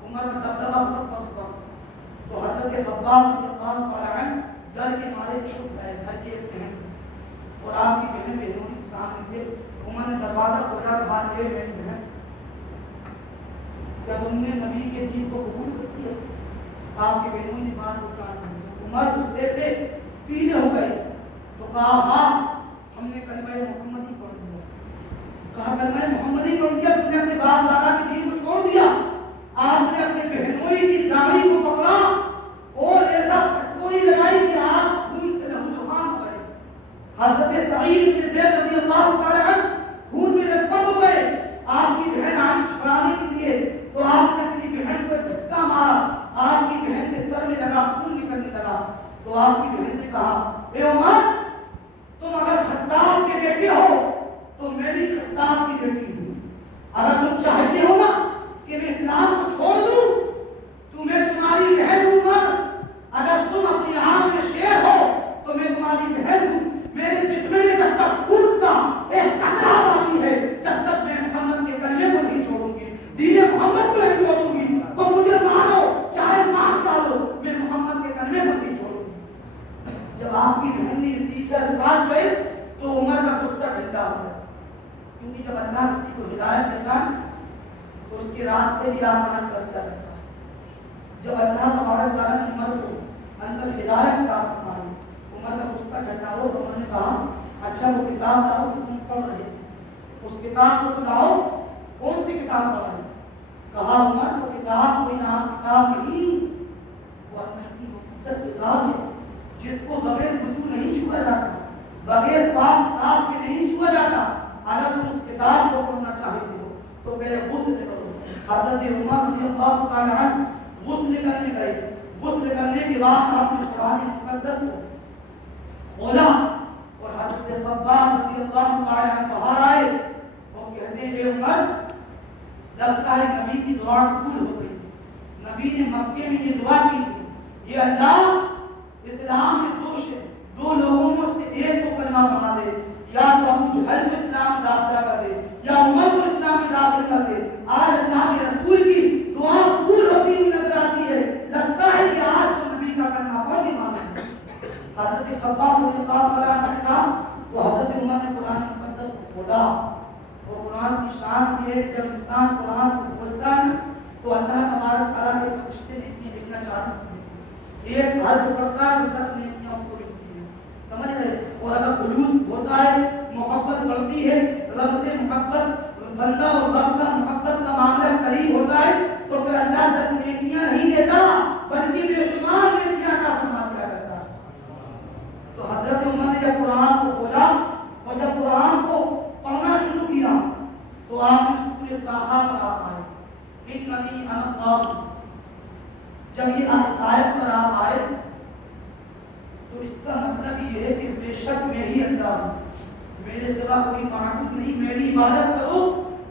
عمر کا دبدبہ بہت تھا اس وقت، تو حضرت خباب رضی اللہ تعالیٰ عنہ ڈر کے مارے چھپ گئے گھر کے ایک صحن میں، اور آپ کی بہن بہنوئی سامنے تھے۔ عمر نے دروازہ کھولا، کہا اے میری بہن کیا تم نے نبی کے دین کو قبول کر دیا؟ آپ کے بہنوئی نے بات کو ٹال دی۔ عمر غصے سے پیلے ہو گئے تو کہا ہاں ہم نے کلمہ محمد ہی پڑھ لیا۔ کہا کلمہ محمد ہی پڑھ لیا؟ تم نے اپنے باپ دادا کے دین کو چھوڑ دیا؟ آپ نے اپنے بہنوئی کی داڑھی کو پکڑا اور ایسا پٹکوری لگائی کہ آپ خون سے لہو لہان ہو گئے۔ حضرت سعید بن زید رضی اللہ تعالیٰ عنہ خون میں لطفت ہو گئے۔ آپ کی بہن آئی چھڑانے کے لیے تو آپ نے اپنی بہن کو دھکا مارا، آپ کی بہن کے سر میں لگا، خون نکلنے لگا۔ تو آپ کی بہن نے کہا اے عمر تم اگر خطاب کے بیٹے ہو تو میں بھی خطاب کی بیٹی ہوں، اگر تم چاہتے ہو نا کہ میں اسلام کو چھوڑ دوں تو میں تمہاری بہن ہوں گا، اگر تم اپنی آپ میں شیر ہو تو میں تمہاری بہن ہوں۔ میرے جسم میں جب تک خون کا ایک قطرہ باقی ہے، جب تک میں محمد کے کلمے کو نہیں چھوڑوں گی، دین محمد کو نہیں چھوڑوں گی، تو مجھے مارو چاہے مار ڈالو، میں محمد کے کلمے کو نہیں چھوڑوں گی۔ جب آپ کی بہن نے تیسرے الفاظ گئے تو عمر کا غصہ ٹھنڈا ہو گیا، کیونکہ جب اللہ کسی کو ہدایت دیتا ہے تو اس کے راستے بھی آسان کر دیا جاتا ہے۔ جب اللہ تبارک تعالیٰ نے عمر کو اندر ہدایت عطا فرمائی، عمر کا غصہ ٹھنڈا ہو تو عمر نے کہا اچھا وہ کتاب لاؤ جو تم پڑھ رہے تھے، اس کتاب کو تو لاؤ۔ کون سی کتاب پڑھ رہے؟ کہا عمر وہ کتاب کوئی عام کتاب نہیں، وہ اللہ کی مقدس کتاب ہے جس کو بغیر وضو نہیں چھوا جاتا، بغیر پاک صاف کے نہیں چھوا جاتا۔ اگر تم اس کتاب کو پڑھنا چاہتے ہو تو پہلے غسل کرو۔ حضرت عمر رضی اللہ تعالیٰ عنہ غسل کرنے گئے، غسل کرنے کے بعد آپ نے قرآن مقدس کو کھولا اور حضرت خباب رضی اللہ تعالیٰ عنہ باہر آئے اور کہتے ہیں اے عمر لگتا ہے نبی کی دعا قبول ہو گئی۔ نبی نے مکے میں یہ دعا کی تھی یہ اللہ اسلام کے دو لوگوں میں سے ایک کو کلمہ پڑھا دے، یا تو ابو جہل کو اسلام میں داخلہ کر دے یا عمر کو اسلام میں داخل کر دے۔ آج اللہ کے رسول کی دعا قبول ہوتی ہوئی نظر آتی ہے، لگتا ہے کہ آج تو نبی کا کلمہ بہت ہی مانا ہے۔ حضرت خباب رضی اللہ عنہ کا تو حضرت عمر نے قرآن مقدس کو کھولا، اور قرآن کی شان یہ ہے کہ جب انسان قرآن کو کھولتا ہے تو اللہ تبارک تعالیٰ کے فرشتے نیکیاں لکھنا چاہتے ہیں، ایک حرف پڑھتا ہے تو 10 نیکیاں اس کو ملتی ہیں، سمجھ رہے؟ اور اگر خلوص ہوتا ہے، محبت بڑھتی ہے، رب سے محبت، بندہ اور رب کا محبت کا معاملہ قریب ہوتا ہے، تو پھر اللہ 10 نیکیاں نہیں دیتا بلکہ بے شمار نیکیاں کا فرما دیا کرتا ہے۔ تو حضرت عمر نے جب قرآن کو کھولا اور جب قرآن کو پڑھنا شروع کیا تو آپ نے سورۃ طٰہٰ پر آپ آئے، اِنَّنِی أَنَا اللَّهُ۔ جب یہ آیت پر آپ آئے تو اس کا مطلب یہ ہے کہ بے شک میں ہی اللہ ہوں، میرے سوا کوئی معبود نہیں، میری عبادت کرو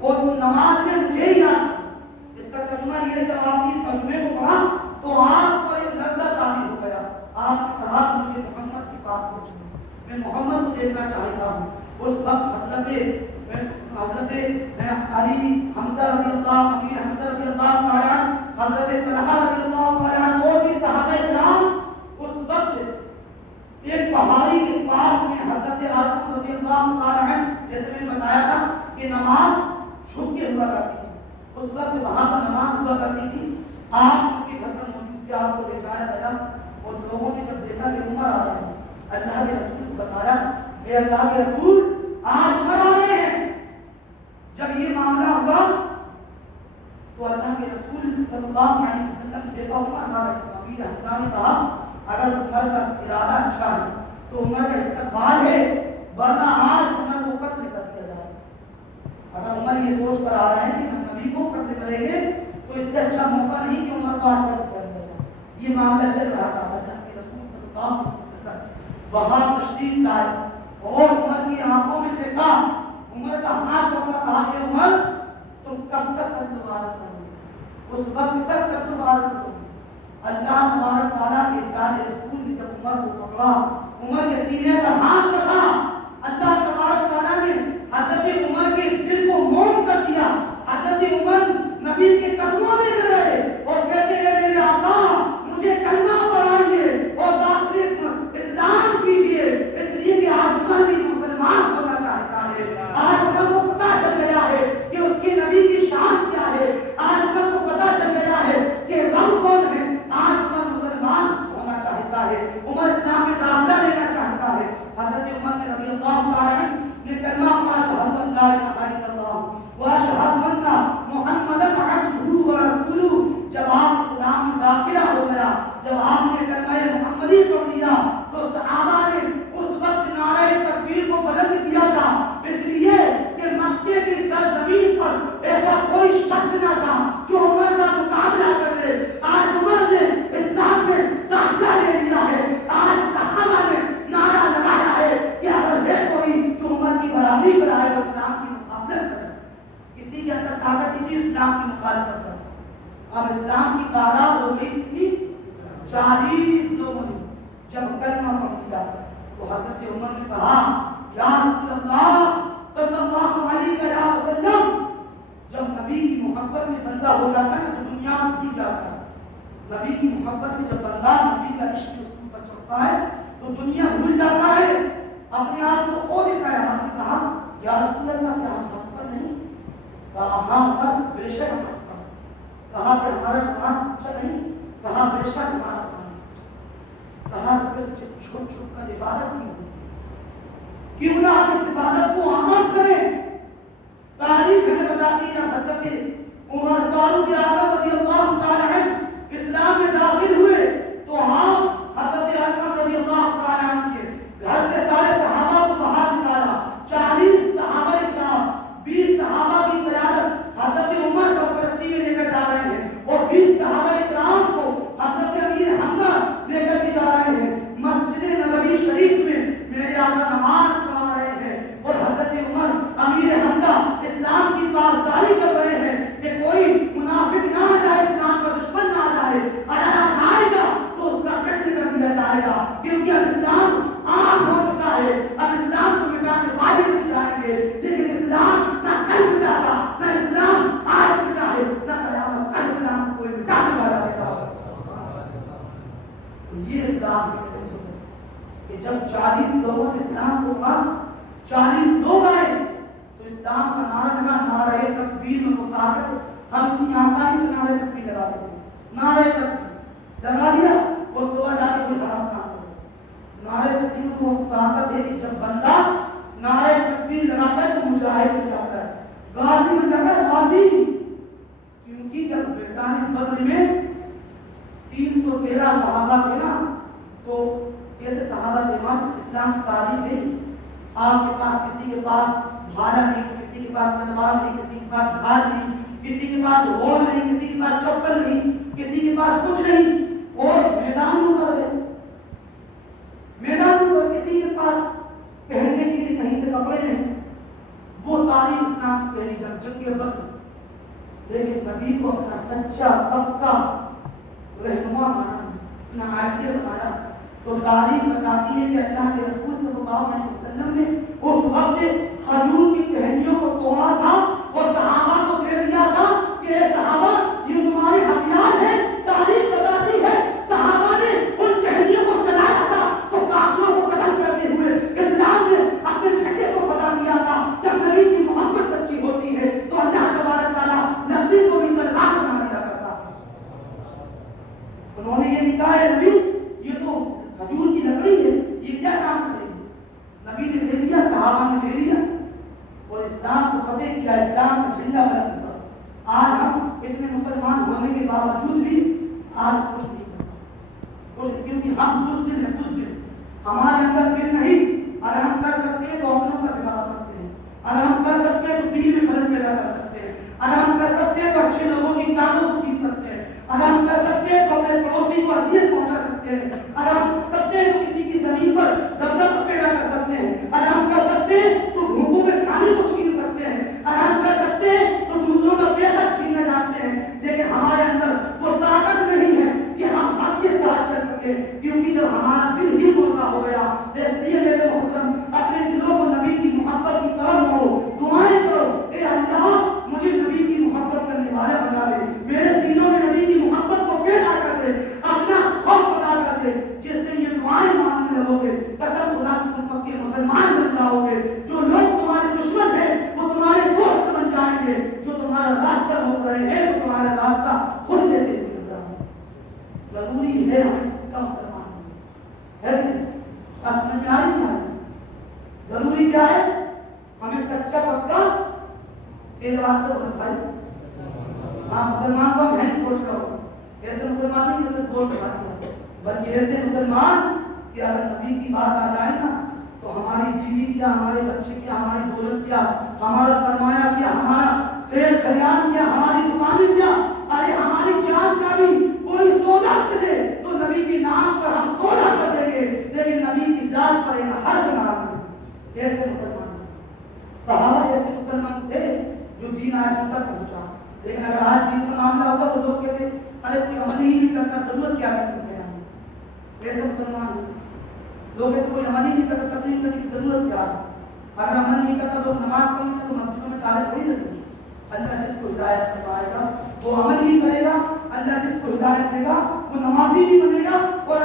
اور تم نماز میں مجھے ہی یاد کرو۔ اس کا ترجمہ یہ ہے جب آپ نے ترجمے کو پڑھا تو آپ پر ایک لذت طاری ہو گیا، آپ نے کہا کہ مجھے محمد کے پاس پہنچنا، میں محمد کو دیکھنا چاہتا ہوں۔ اس وقت حضرت علی حمزہ رضی اللہ، امیر حمزہ رضی اللہ عنہ، حضرت طلحہ رضی اللہ عنہ اور بھی صحابہ کرام اس وقت ایک پہاڑی کے پاس میں حضرت ارقم رضی اللہ عنہ، جیسے میں نے بتایا تھا کہ نماز چھپ کے ہوا کرتی تھی، اس وقت وہاں پر نماز ہوا کرتی تھی، آپ ان کے گھر پر موجود تھے، آپ کو لے جایا گیا اور لوگوں نے جب دیکھا کہ عمر آ رہے ہیں، اللہ کے رسول کو بتایا، اے اللہ کے رسول آج عمر آ رہے ہیں۔ جب یہ معاملہ ہوا تو اللہ کے رسول صلی اللہ علیہ وسلم نے دیکھا عمر آ رہے ہیں، امیر حمزہ نے کہا اگر عمر کا ارادہ اچھا ہے تو عمر کا استقبال ہے، ورنہ آج عمر کو قتل کر دیا جائے۔ اگر عمر یہ سوچ کر آ رہے ہیں کہ ہم نبی کو قتل کریں گے تو اس سے اچھا موقع نہیں کہ عمر کو آج قتل کر دیا جائے۔ یہ معاملہ چل رہا تھا، اللہ کے رسول صلی اللہ علیہ وسلم وہاں تشریف لائے اور عمر کی آنکھوں میں دیکھا، عمر کا ہاتھ پکڑا، کہا کہ عمر تم کب تک قتل وارث کرو گے، اس وقت تک قتل وارث کرو گے۔ اللہ تبارک تعالیٰ کے پیارے رسول نے جب عمر کو پکڑا، عمر کے سینے پر ہاتھ رکھا، اللہ تبارک تعالیٰ نے حضرت عمر کے دل کو موم کر دیا۔ حضرت عمر نبی کے قدموں میں گر رہے اور کہتے ہیں میرے آقا مجھے کلمہ پڑھائیے اور داخل اسلام کیجیے، اس لیے کہ آج عمر بھی مسلمان ہونا چاہتا ہے۔ آج عمر کو پتہ چل گیا ہے کہ اس کے نبی کی شان کیا ہے، آج عمر کو پتہ چل گیا ہے کہ رب کون ہے، آج عمر مسلمان ہونا چاہتا ہے، عمر اسلام میں داخلہ لینا چاہتا ہے۔ حضرت عمر نے رضی اللہ تعالیٰ عنہ نے کلمہ پڑھا، اشہد ان لا الہ الا اللہ واشہد ان محمدا عبدہ ورسولہ۔ جب آپ اسلام میں داخلہ ہو گیا، جب آپ نے کلمہ محمدی پڑھ لیا تو صحابہ نے اس وقت نعرہ تکبیر کو بلند کیا تھا، اس لیے کہ مکے کی سرزمین پر ایسا کوئی شخص نہ تھا جو عمر کا مقابلہ کر لے۔ آج عمر نے اسلام میں داخلہ لے لیا ہے، آج صحابہ نے نعرہ لگایا ہے کہ اگر ہے کوئی جو عمر کی برابری پر آئے وہ اسلام کی مخالفت کرے۔ کسی کے اندر طاقت نہیں تھی اسلام کی مخالفت کرے۔ اب اسلام کی تعداد ہو گئی کتنی؟ 40 لوگوں نے جب کلمہ پڑھ لیا تو حضرت عمر نے کہا یا رسول اللہ صلی اللہ علیہ وسلم، جب نبی کی محبت میں بندہ ہو جاتا ہے تو دنیا میں بھول جاتا ہے۔ نبی کی محبت میں جب بندہ نبی کا عشق اس پر چڑھتا ہے تو دنیا بھول جاتا ہے، اپنے آپ کو کھو دیتا ہے۔ آپ نے کہا یا رسول اللہ کیا ہم حق پر نہیں؟ کہا ہاں عمر بے شک ہم حق پر۔ کہا کہ ہمارا قرآن سچا نہیں؟ کہا بے شک ہمارا قرآن سچا۔ کہا تو پھر چھوٹ چھوٹ کر عبادت کیوں ہوتی؟ کیوں نہ ہم اس عبادت کو عام کریں؟ تاریخ ہمیں بتاتی ہے حضرت عمر فاروق اعظم رضی اللہ تعالی عنہ اسلام میں داخل ہوئے تو آپ حضرت ارقم رضی اللہ تعالی عنہ کے گھر سے سارے صحابہ کو باہر نکالا، 40 صحابہ کرام، 20 صحابہ کی قیادت حضرت عمر سرپرستی میں لے کر جا رہے ہیں اور 20 صحابہ کرام کو حضرت امیر حمزہ لے کر کے جا رہے ہیں۔ مسجد نبوی شریف میں میرے آقا نماز پڑھا رہے ہیں اور حضرت عمر امیر حمزہ اسلام کی پاسداری کر رہے ہیں کہ کوئی منافق نہ آ جائے، اسلام کا دشمن اسلام سے کہ جب 40 لوگوں نے اسلام کو کہا، 40 لوگ آئے تو اسلام کا نعرہ لگا، نعرہ تکبیر میں وہ طاقت ہم اتنی آسانی سے نعرہ تکبیر لگا دیتے ہیں، نعرہ تکبیر لگا دیا اور صبح جا کے کوئی حرام کام کرے۔ نعرہ تکبیر کو طاقت ہے کہ جب بندہ نعرہ تکبیر لگاتا ہے تو مجاہد بن جاتا ہے، غازی بن جاتا ہے، غازی۔ کیونکہ جب میدان بدر میں 313 صحابہ تھے نا، تو جیسے صحابہ ایمان اسلام کی تاریخ ہے، آپ کے پاس کسی کے پاس بھالا نہیں، تو کسی کے پاس تلوار نہیں، کسی کے پاس ڈھال نہیں، کسی کے پاس ڈھول نہیں، کسی کے پاس چپل نہیں، کسی کے پاس کچھ نہیں، اور میدان میں اتر گئے۔ میدان میں تو کسی کے پاس پہننے کے لیے صحیح سے کپڑے نہیں، وہ تاریخ اسلام کی پہلی جنگ بدر۔ لیکن نبی کو اپنا سچا پکا رہنما مانا، اپنا آئیڈیل بنایا، تو تاریخ بتاتی ہے کہ اللہ کے رسول صلی اللہ علیہ وسلم نے اس وقت کھجور کی ٹہنیوں کو توڑا تھا اور صحابہ کو دے دیا تھا کہ اے صحابہ یہ تمہارے ہتھیار ہیں۔ تاریخ بتاتی ہے صحابہ نے ان ٹہنیوں کو چلایا تھا تو کافروں کو قتل کرتے ہوئے اسلام نے اپنے جھنڈے کو پتا کیا تھا۔ جب نبی کی محبت سچی ہوتی ہے تو اللہ تبارک تعالیٰ نبی کو بھی تلوار بنا دیا کرتا ہے۔ انہوں نے یہ لکھا ہے نبی یہ تو کھجور کی لکڑی ہے، یہ کیا کام کرے گی؟ نبی نے دے دیا، صحابہ نے دے دیا اور اسلام کو فتح کیا، اسلام کا جھنڈا بلند کیا۔ آج ہم اتنے مسلمان ہونے کے باوجود بھی آج کچھ نہیں کرتے، کچھ، کیونکہ ہم بزدل ہیں، بزدل، ہمارے اندر دل نہیں۔ اگر ہم کر سکتے ہیں تو اپنوں کا بگاڑ سکتے ہیں، اگر ہم کر سکتے ہیں تو دین میں خلل پیدا کر سکتے ہیں، اگر ہم کر سکتے ہیں تو اچھے لوگوں کی کانوں کو کھینچ سکتے ہیں، اگر ہم کر سکتے ہیں تو اپنے پڑوسی کو اذیت پہنچا سکتے ہیں، اگر ہم کر سکتے ہیں تو کسی کی زمین پر دبدبہ پیدا کر سکتے ہیں، اگر ہم کر سکتے ہیں تو بھوکوں میں کھانے کو چھین سکتے ہیں، اگر ہم کر سکتے ہیں تو دوسروں کا پیسہ چھیننا جانتے ہیں۔ لیکن ہمارے اندر وہ طاقت نہیں ہے کہ ہم حق کے ساتھ چل سکیں، کیونکہ جب ہمارا دل ہی موٹا ہو گیا، اس لیے میرے محترم اپنے دلوں کو نبی کی محبت کی طرف موڑو، دعائیں کرو، اے اللہ مجھے نبی کی محبت کرنے والا بنا دے، میرے سینوں میں نبی کی محبت کو پیدا کر دے، اپنا خوف ادا کر دے۔ جس دن یہ دعائیں مانگنے لگو گے قسم خدا کی تم پکے مسلمان بن جاؤ گے۔ جو لوگ تمہارے دشمن ہیں وہ تمہارے دوست بن جائیں گے، جو تمہارا راستہ روک رہے ہیں وہ تمہارا راستہ خود دیتے ہوئے نظر آئیں گے۔ ضروری ہے ہمیں پکا مسلمان ہے، لیکن اصل میں آئی نہیں آئی۔ ضروری کیا ہے؟ ہمیں سچا پکا تیرے واسطے بول بھائی، ہاں مسلمان کو ہم نہیں سوچ رہا ہوں، ایسے مسلمان نہیں جیسے گوشت کھاتے ہیں، بلکہ ایسے مسلمان کہ اگر نبی کی بات آ جائے نا تو ہماری بیوی کیا، ہمارے بچے کیا، ہماری دولت کیا، ہمارا سرمایہ کیا، ہمارا کھیت کھلیان کیا، ہماری دکانیں کیا، ارے ہماری جان کا بھی کوئی سودا کرے تو نبی کے نام پر ہم سودا کر دیں گے، لیکن نبی کی ذات پر ایک حرف نہ آئے۔ ایسے مسلمان صحابہ ایسے مسلمان تھے جو دین آج ہم تک پہنچا۔ لیکن اگر آج دین کا معاملہ ہوتا تو لوگ کہتے ارے کوئی عمل ہی نہیں کرتا، ضرورت کیا ہے تم کہنا؟ ایسے مسلمان ہیں، لوگ کہتے کوئی عمل ہی نہیں کرتا، تقریر کرنے کی ضرورت کیا ہے؟ اگر عمل نہیں کرتا لوگ نماز پڑھیں گے تو مسجدوں میں تالے تھوڑی لگیں گے۔ اللہ جس کو ہدایت دلوائے گا وہ عمل نہیں کرے گا، اللہ جس کو ہدایت دے گا وہ نمازی بھی بنے گا، اور